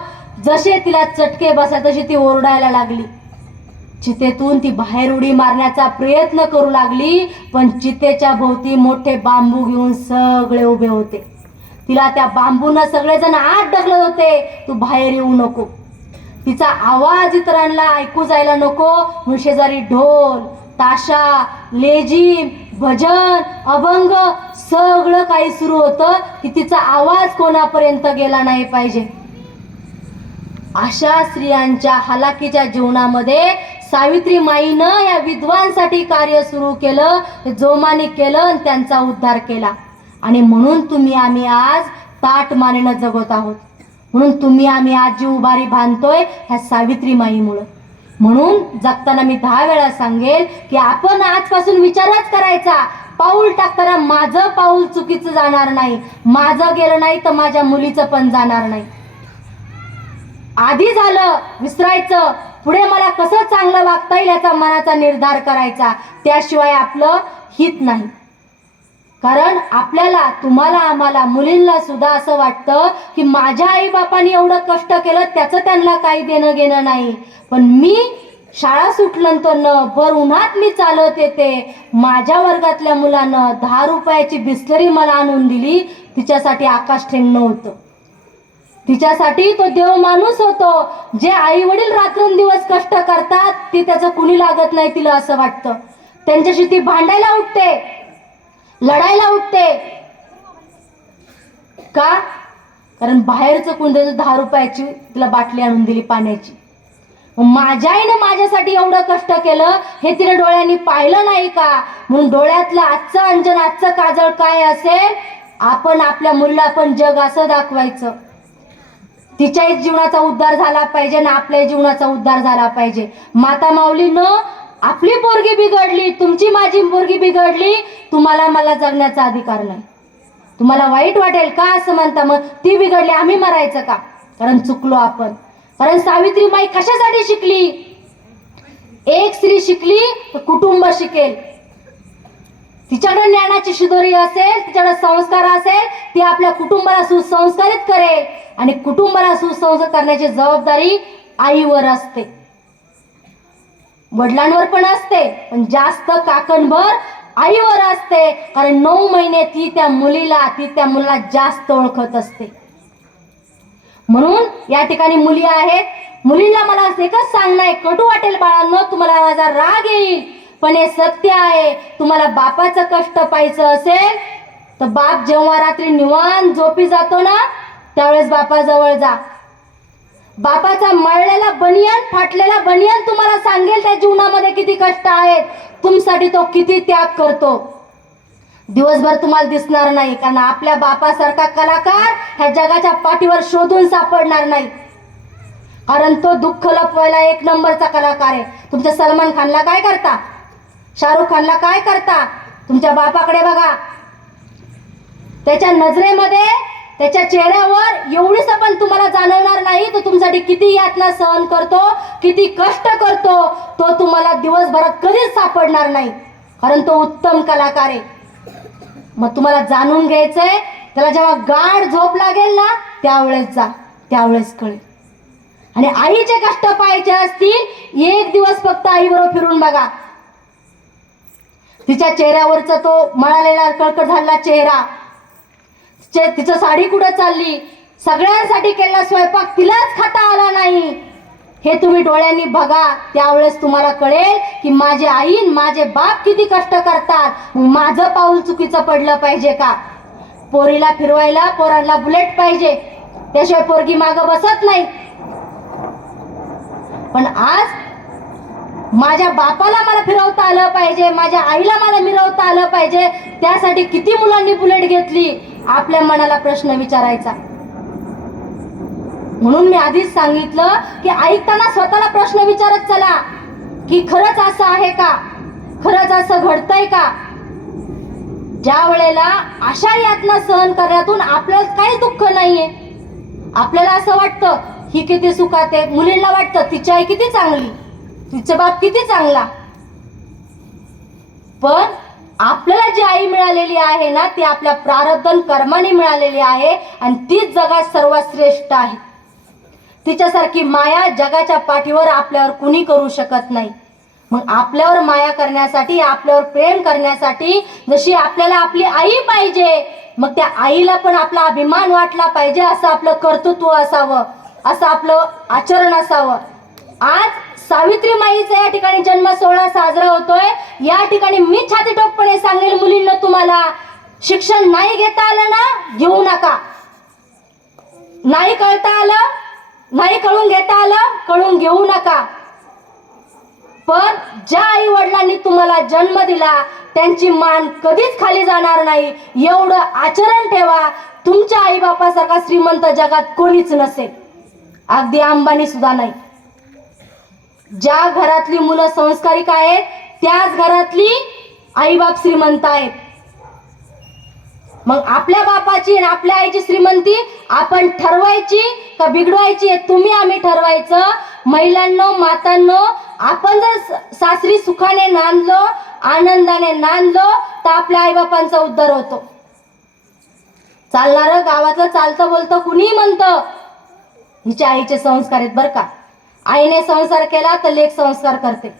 जसे तिला चटके बसा तशी ती ओरडायला लागली. चितेतून ती बाहेर उडी मारण्याचा प्रयत्न करू लागली, पण चितेच्या भोवती मोठे बांबू घेऊन सगळे उभे होते. तिला त्या बांबूनं सगळेजण आत ढकलत होते, तू बाहेर येऊ नको. तिचा आवाज इतरांना ऐकू जायला नको म्हणून शेजारी ढोल, ताशा, लेझीम, भजन, अभंग सगळं काही सुरू होतं की तिचा आवाज कोणापर्यंत गेला नाही पाहिजे. अशा स्त्रियांच्या हालाकीच्या जीवनामध्ये सावित्री माईनं या विधवांसाठी कार्य सुरू केलं, जोमाने केलं आणि त्यांचा उद्धार केला. आणि म्हणून तुम्ही आम्ही आज ताट मानेनं जगत आहोत. म्हणून तुम्ही आम्ही आज जी उभारी बांधतोय ह्या सावित्री माईमुळं. म्हणून जगताना मी 10 वेळा सांगेल की आपण आजपासून विचारच करायचा, पाऊल टाकताना माझं पाऊल चुकीचं जाणार नाही, माझं गेलं नाही तर माझ्या मुलीचं पण जाणार नाही. आधी झालं विसरायचं, पुढे मला कसं चांगलं वागता येईल याचा मनाचा निर्धार करायचा. त्याशिवाय आपलं हित नाही. कारण आपल्याला, तुम्हाला, आम्हाला, मुलींना सुद्धा असं वाटतं की माझ्या आई बापांनी एवढं कष्ट केलं त्याचं त्यांना काही देणं घेणं नाही. पण मी शाळा सुटल्यानंतर भर उन्हात मी चालत येते, माझ्या वर्गातल्या मुलानं 10 रुपयाची बिस्लरी मला आणून दिली, तिच्यासाठी आकाश ठेंगणं होतं. तिच्यासाठी तो देव माणूस होतो. जे आई वडील रात्रंदिवस कष्ट करतात ती त्याचं कुणी लागत नाही तिला असं वाटतं. त्यांच्याशी ती भांडायला उठते, लढायला उठते. का? कारण बाहेरचं कुंडे 10 रुपयाची तिला बाटली आणून दिली पाण्याची. माझ्या आईने माझ्यासाठी एवढं कष्ट केलं हे तिने डोळ्यांनी पाहिलं नाही का? म्हणून डोळ्यातलं आजचं अंजन, आजचं काजळ काय असेल, आपण आपल्या मुलीला पण जग असं दाखवायचं. तिच्याही जीवनाचा उद्धार झाला पाहिजे ना आपल्याही जीवनाचा उद्धार झाला पाहिजे. माता माऊलीनं आपली पोरगी बिघडली, तुमची माझी पोरगी बिघडली, तुम्हाला मला जगण्याचा अधिकार नाही. तुम्हाला वाईट वाटेल का असं म्हणता? मग ती बिघडली आम्ही मरायचं का? कारण चुकलो आपण. कारण सावित्रीमाई कशासाठी शिकली? एक स्त्री शिकली तर कुटुंब शिकेल. तिच्याकडे ज्ञानाची शिदोरी असेल, तिच्याकडे संस्कार असेल, ती आपल्या कुटुंबाला सुसंस्कारित करेल. आणि कुटुंबाला सुसंस्कार करण्याची जबाबदारी आईवर असते, वडिलांवर पण असते, पण जास्त काकणभर आईवर असते. कारण 9 महिने ती त्या मुलीला जास्त ओळखत असते. म्हणून या ठिकाणी मुली आहेत. मुलींना मला एकच सांगणं आहे, कटू वाटेल बाळांनो, तुम्हाला माझा राग येईल, पण हे सत्य आहे. तुम्हाला बापाचं कष्ट पाहायचं असेल तर बाप जेव्हा रात्री निवांत झोपी जातो ना त्यावेळेस बापाजवळ जा. बापाचा मळलेला बनियान, फाटलेला बनियान तुम्हाला सांगेल त्या जीवनामध्ये किती कष्ट आहेत, तुमसाठी तो किती त्याग करतो. दिवसभर तुम्हाला दिसणार नाही, कारण आपल्या बापासारखा कलाकार ह्या जगाच्या पाठीवर शोधून सापडणार नाही. कारण तो दुःख लपवायला 1 नंबरचा कलाकार आहे. तुमच्या सलमान खानला काय करता, शाहरुख खानला काय करता? तुमच्या बापाकडे बघा. त्याच्या नजरेमध्ये, त्याच्या चेहऱ्यावर एवढीच पण तुम्हाला जाणवणार नाही तो तुमच्यासाठी किती यातना सहन करतो, किती कष्ट करतो, तो तुम्हाला दिवसभरात कधीच सापडणार नाही. कारण तो उत्तम कलाकार आहे. मग तुम्हाला जाणून घ्यायचंय, त्याला जेव्हा गाढ झोप लागेल ना त्यावेळेस जा, त्यावेळेस कळेल. आणि आईचे कष्ट पाहायचे असतील, 1 दिवस फक्त आईबरोबर फिरून बघा. तिच्या चेहऱ्यावरचा तो मळालेला कळकट झालेला चेहरा, तिचं साडी कुठं चालली, सगळ्यांसाठी केलेला स्वयंपाक तिलाच खाता आला नाही, हे तुम्ही डोळ्यांनी बघा. त्यावेळेस तुम्हाला कळेल की माझे आई माझे बाप किती कष्ट करतात. माझं पाऊल चुकीचं पडलं पाहिजे का? पोरीला फिरवायला पोरांना बुलेट पाहिजे, त्याशिवाय पोरगी मागं बसत नाही. पण आज माझ्या बापाला मला फिरवता आलं पाहिजे, माझ्या आईला मला मिरवता आलं पाहिजे, त्यासाठी किती मुलांनी बुलेट घेतली, आपल्या मनाला प्रश्न विचारायचा. म्हणून मी आधीच सांगितलं की ऐकताना स्वतःला प्रश्न विचारत चला की खरंच असं आहे का, खरंच असं घडतंय का? ज्या वेळेला अशा यातना सहन करण्यातून आपल्याला काही दुःख नाहीये, आपल्याला असं वाटतं ही किती सुखात आहे, मुलींना वाटतं तिची आई किती चांगली, तिचा बाप किती चांगला. पण आपल्याला जी आई मिळालेली आहे ना ती आपल्या प्रारब्ध कर्माने मिळालेली आहे आणि तीच जगात सर्वात श्रेष्ठ आहे. तिच्यासारखी माया जगाच्या पाठीवर आपल्यावर कुणी करू शकत नाही. मग आपल्यावर माया करण्यासाठी, आपल्यावर प्रेम करण्यासाठी जशी आपल्याला आपली आई पाहिजे, मग त्या आईला पण आपला अभिमान वाटला पाहिजे, असं आपलं कर्तृत्व असावं, असं आपलं आचरण असावं. आज सावित्रीमाईचा या ठिकाणी जन्म सोहळा साजरा होतोय. या ठिकाणी मी छाती ठोकपणे सांगेल मुलींना, तुम्हाला शिक्षण नाही घेता आलं ना घेऊ नका, नाही कळता आलं, नाही कळून घेता आलं, कळून घेऊ नका. पण ज्या आई वडिलांनी तुम्हाला जन्म दिला त्यांची मान कधीच खाली जाणार नाही, एवढं आचरण ठेवा. तुमच्या आई बापासारखा श्रीमंत जगात कोणीच नसेल, अगदी अंबानी सुद्धा नाही. ज्या घरातली मुलं संस्कारिक आहेत त्याच घरातली आई बाप श्रीमंत आहेत. मग आपल्या बापाची आणि आपल्या आईची श्रीमंती आपण ठरवायची का बिघडवायची हे तुम्ही आम्ही ठरवायचं. महिलांनो, मातांनो, आपण जर सासरी सुखाने नांदलो, आनंदाने नांदलो तर आपल्या आई बापांचा उद्धार होतो. चालणारं गावातलं चालतं बोलतं कुणी म्हणतं हिच्या आईचे संस्कार आहेत बरं का. आईने संसार केला तर लेक संस्कार करते.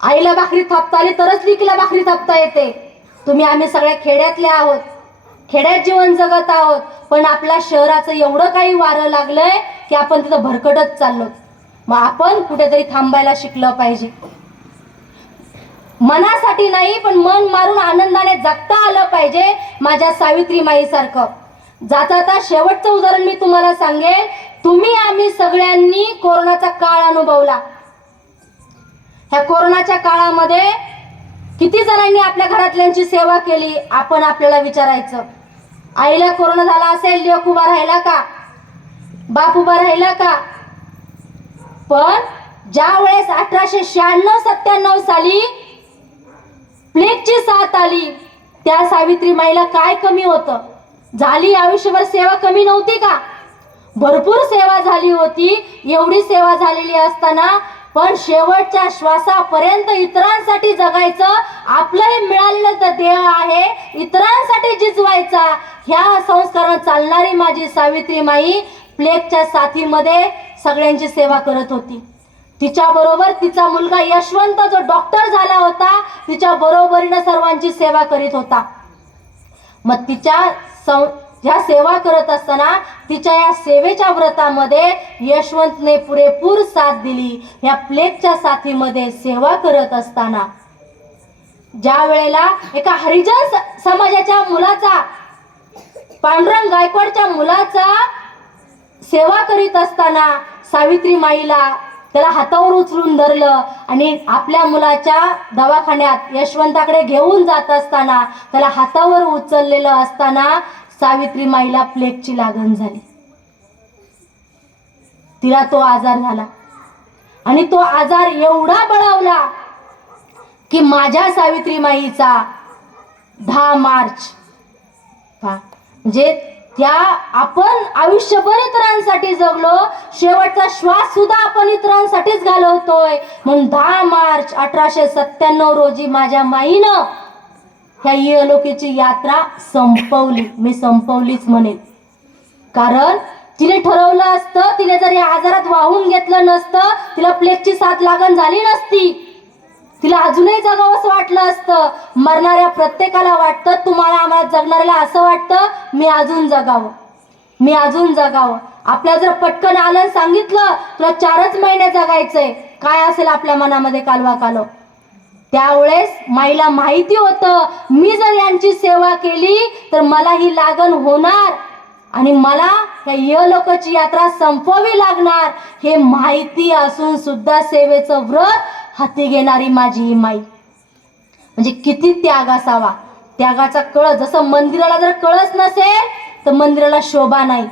आईला भाकरी थापता आली तरच लेकीला भाकरी थापता येते. तुम्ही आम्ही सगळ्या खेड्यातले आहोत, खेड्यात जीवन जगत आहोत, पण आपल्या शहराचं एवढं काही वारं लागलंय की आपण तिथं भरकटत चाललो. मग आपण कुठेतरी थांबायला शिकलं पाहिजे. मनासाठी नाही, पण मन मारून आनंदाने जगता आलं पाहिजे माझ्या सावित्रीमाई सारखं. जाता शेवटचं उदाहरण मी तुम्हाला सांगेन. तुम्ही आम्ही सगळ्यांनी कोरोनाचा काळ अनुभवला. ह्या कोरोनाच्या काळामध्ये किती जणांनी आपल्या घरातल्यांची सेवा केली आपण आपल्याला विचारायचं. आईला कोरोना झाला असेल, लेक उभा राहिला का, बाप उभा राहिला का? पण ज्या वेळेस 1896-97 साली प्लेगची साथ आली, त्या सावित्रीमाईला काय कमी होतं? झाली आयुष्यभर सेवा कमी नव्हती का? भरपूर सेवा झाली होती. एवढी सेवा झालेली असताना पण शेवटच्या श्वासापर्यंत इतरांसाठी जगायचं, आपलं हे मिळालेलं तर देह आहे, इतरांसाठी जिजवायचा, ह्या संस्कारानं चालणारी माझी सावित्रीमाई प्लेगच्या साथीमध्ये सगळ्यांची सेवा करत होती. तिच्या बरोबर तिचा मुलगा यशवंत जो डॉक्टर झाला होता, तिच्या बरोबरीने सर्वांची सेवा करीत होता. मग ह्या सेवा करत असताना तिच्या या सेवेच्या व्रतामध्ये यशवंतने पुरेपूर साथ दिली. ह्या प्लेगच्या साथीमध्ये सेवा करत असताना ज्या वेळेला एका हरिजन समाजाच्या मुलाचा, पांडुरंग गायकवाडच्या मुलाचा सेवा करीत असताना सावित्रीमाईला त्याला हातावर उचलून धरलं आणि आपल्या मुलाच्या दवाखान्यात यशवंताकडे घेऊन जात असताना त्याला हातावर उचललेलं असताना सावित्रीमाईला प्लेगची लागण झाली. तिला तो आजार झाला आणि तो आजार एवढा बळावला की माझ्या सावित्रीमाईचा 10 मार्च म्हणजे त्या आपण आयुष्यभर इतरांसाठी जगलो, शेवटचा श्वास सुद्धा आपण इतरांसाठीच घालवतोय. म्हणून 10 मार्च 1897 रोजी माझ्या माईनं ह्या इहलोकीची यात्रा संपवली. मी संपवलीच म्हणेन, कारण तिने ठरवलं असतं, तिने जर या आजारात वाहून घेतलं नसतं, तिला प्लेगची साथ लागण झाली नसती. तिला अजूनही जगावंसं वाटलं असतं. मरणाऱ्या प्रत्येकाला वाटतं, तुम्हाला आम्हाला जगणाऱ्याला असं वाटतं मी अजून जगावं, मी अजून जगावं. आपल्या जर पटकन आलं सांगितलं तुला 4च महिने जगायचंय, काय असेल आपल्या मनामध्ये कालवा कालो. त्यावेळेस माईला माहिती होतं, मी जर यांची सेवा केली तर मला ही लागण होणार आणि मला या इहलोकाची यात्रा संपवावी लागणार. हे माहिती असून सुद्धा सेवेचं व्रत हाती घेणारी माझी ही माई, म्हणजे किती त्याग असावा. त्यागाचा कळस, जसं मंदिराला जर कळस नसेल तर मंदिराला शोभा नाही,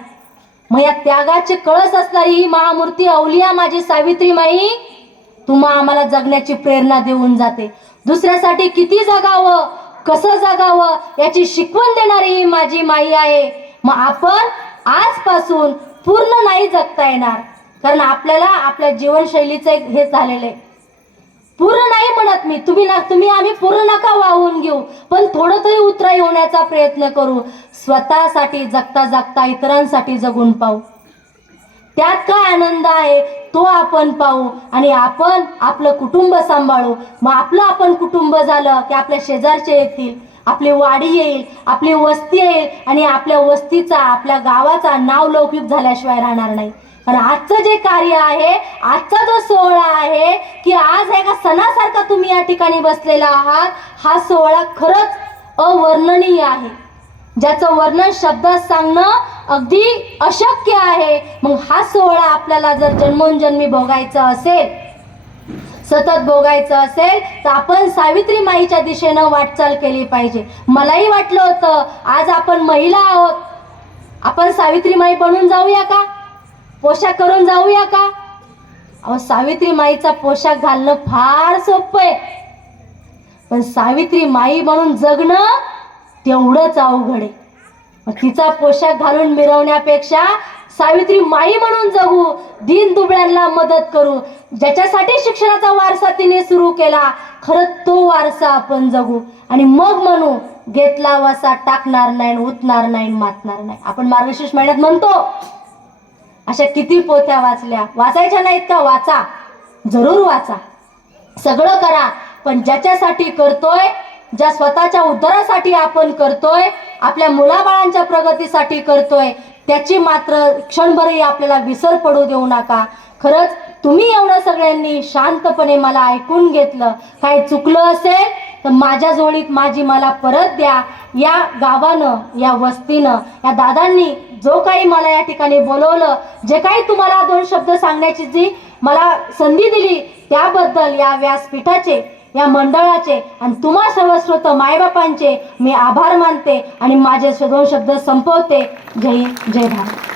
मग या त्यागाचे कळस असणारी ही महामूर्ती अवलिया माझी सावित्रीमाई तुम्हा आम्हाला जगण्याची प्रेरणा देऊन जाते. दुसऱ्यासाठी किती जगावं, कसं जगावं याची शिकवण देणारी ही माझी माई आहे. मग आपण आजपासून पूर्ण नाही जगता येणार, कारण आपल्याला आपल्या जीवनशैलीचं एक हे झालेलं आहे. पूर्ण नाही म्हणत मी, तुम्ही आम्ही पूर्ण नका वाहून घेऊ, पण थोडं तरी उतराई होण्याचा प्रयत्न करू. स्वतःसाठी जगता जगता इतरांसाठी जगून पाहू, त्यात काय आनंद आहे तो आपण पाहू आणि आपण आपलं कुटुंब सांभाळू. मग आपलं आपण कुटुंब झालं की आपल्या शेजारचे येतील, आपली वाडी येईल, आपली वस्ती येईल आणि आपल्या वस्तीचा, आपल्या गावाचा नावलौकिक झाल्याशिवाय राहणार नाही. कारण आजचं जे कार्य आहे, आजचा जो सोहळा आहे की आज एका सणासारखा तुम्ही या ठिकाणी बसलेला आहात, हा सोहळा खरंच अवर्णनीय आहे, ज्याचं वर्णन शब्दात सांगणं अगदी अशक्य आहे. मग हा सोहळा आपल्याला जर जन्मोनजन्मी भोगायचा असेल, सतत भोगायचं असेल तर आपण सावित्रीमाईच्या दिशेनं वाटचाल केली पाहिजे. मलाही वाटलं होतं आज आपण महिला आहोत, आपण सावित्रीमाई बनून जाऊया का, पोशाख करून जाऊया का? अहो, सावित्रीमाईचा पोशाख घालणं फार सोपं आहे, पण सावित्रीमाई म्हणून जगणं तेवढंच अवघड आहे. तिचा पोशाख घालून मिरवण्यापेक्षा सावित्री माई म्हणून जगू, दीन दुबळ्यांना मदत करू. ज्याच्यासाठी शिक्षणाचा वारसा तिने सुरू केला, खरंच तो वारसा आपण जगू आणि मग म्हणू घेतला वसा टाकणार नाही, उतणार नाही, मातणार नाही. आपण मार्गशीर्ष महिन्यात म्हणतो, अशा किती पोथ्या वाचल्या, वाचायच्या नाहीत का? वाचा, जरूर वाचा, सगळं करा, पण ज्याच्यासाठी करतोय ज्या स्वतःच्या उद्धारासाठी आपण करतोय, आपल्या मुलाबाळांच्या प्रगतीसाठी करतोय, त्याची मात्र क्षणभरही आपल्याला विसर पडू देऊ नका. खरंच तुम्ही एवढं सगळ्यांनी शांतपणे मला ऐकून घेतलं. काही चुकलं असेल तर माझ्या जोडीत माझी मला परत द्या. या गावानं, या वस्तीनं, या दादांनी जो काही मला या ठिकाणी बोलवलं, जे काही तुम्हाला दोन शब्द सांगण्याची जी मला संधी दिली, त्याबद्दल या व्यासपीठाचे, या मंडळाचे आणि तुम्हा सर्व श्रोत मायबापांचे मी आभार मानते आणि माझे दोन शब्द संपवते. जय हिंद, जय भारत.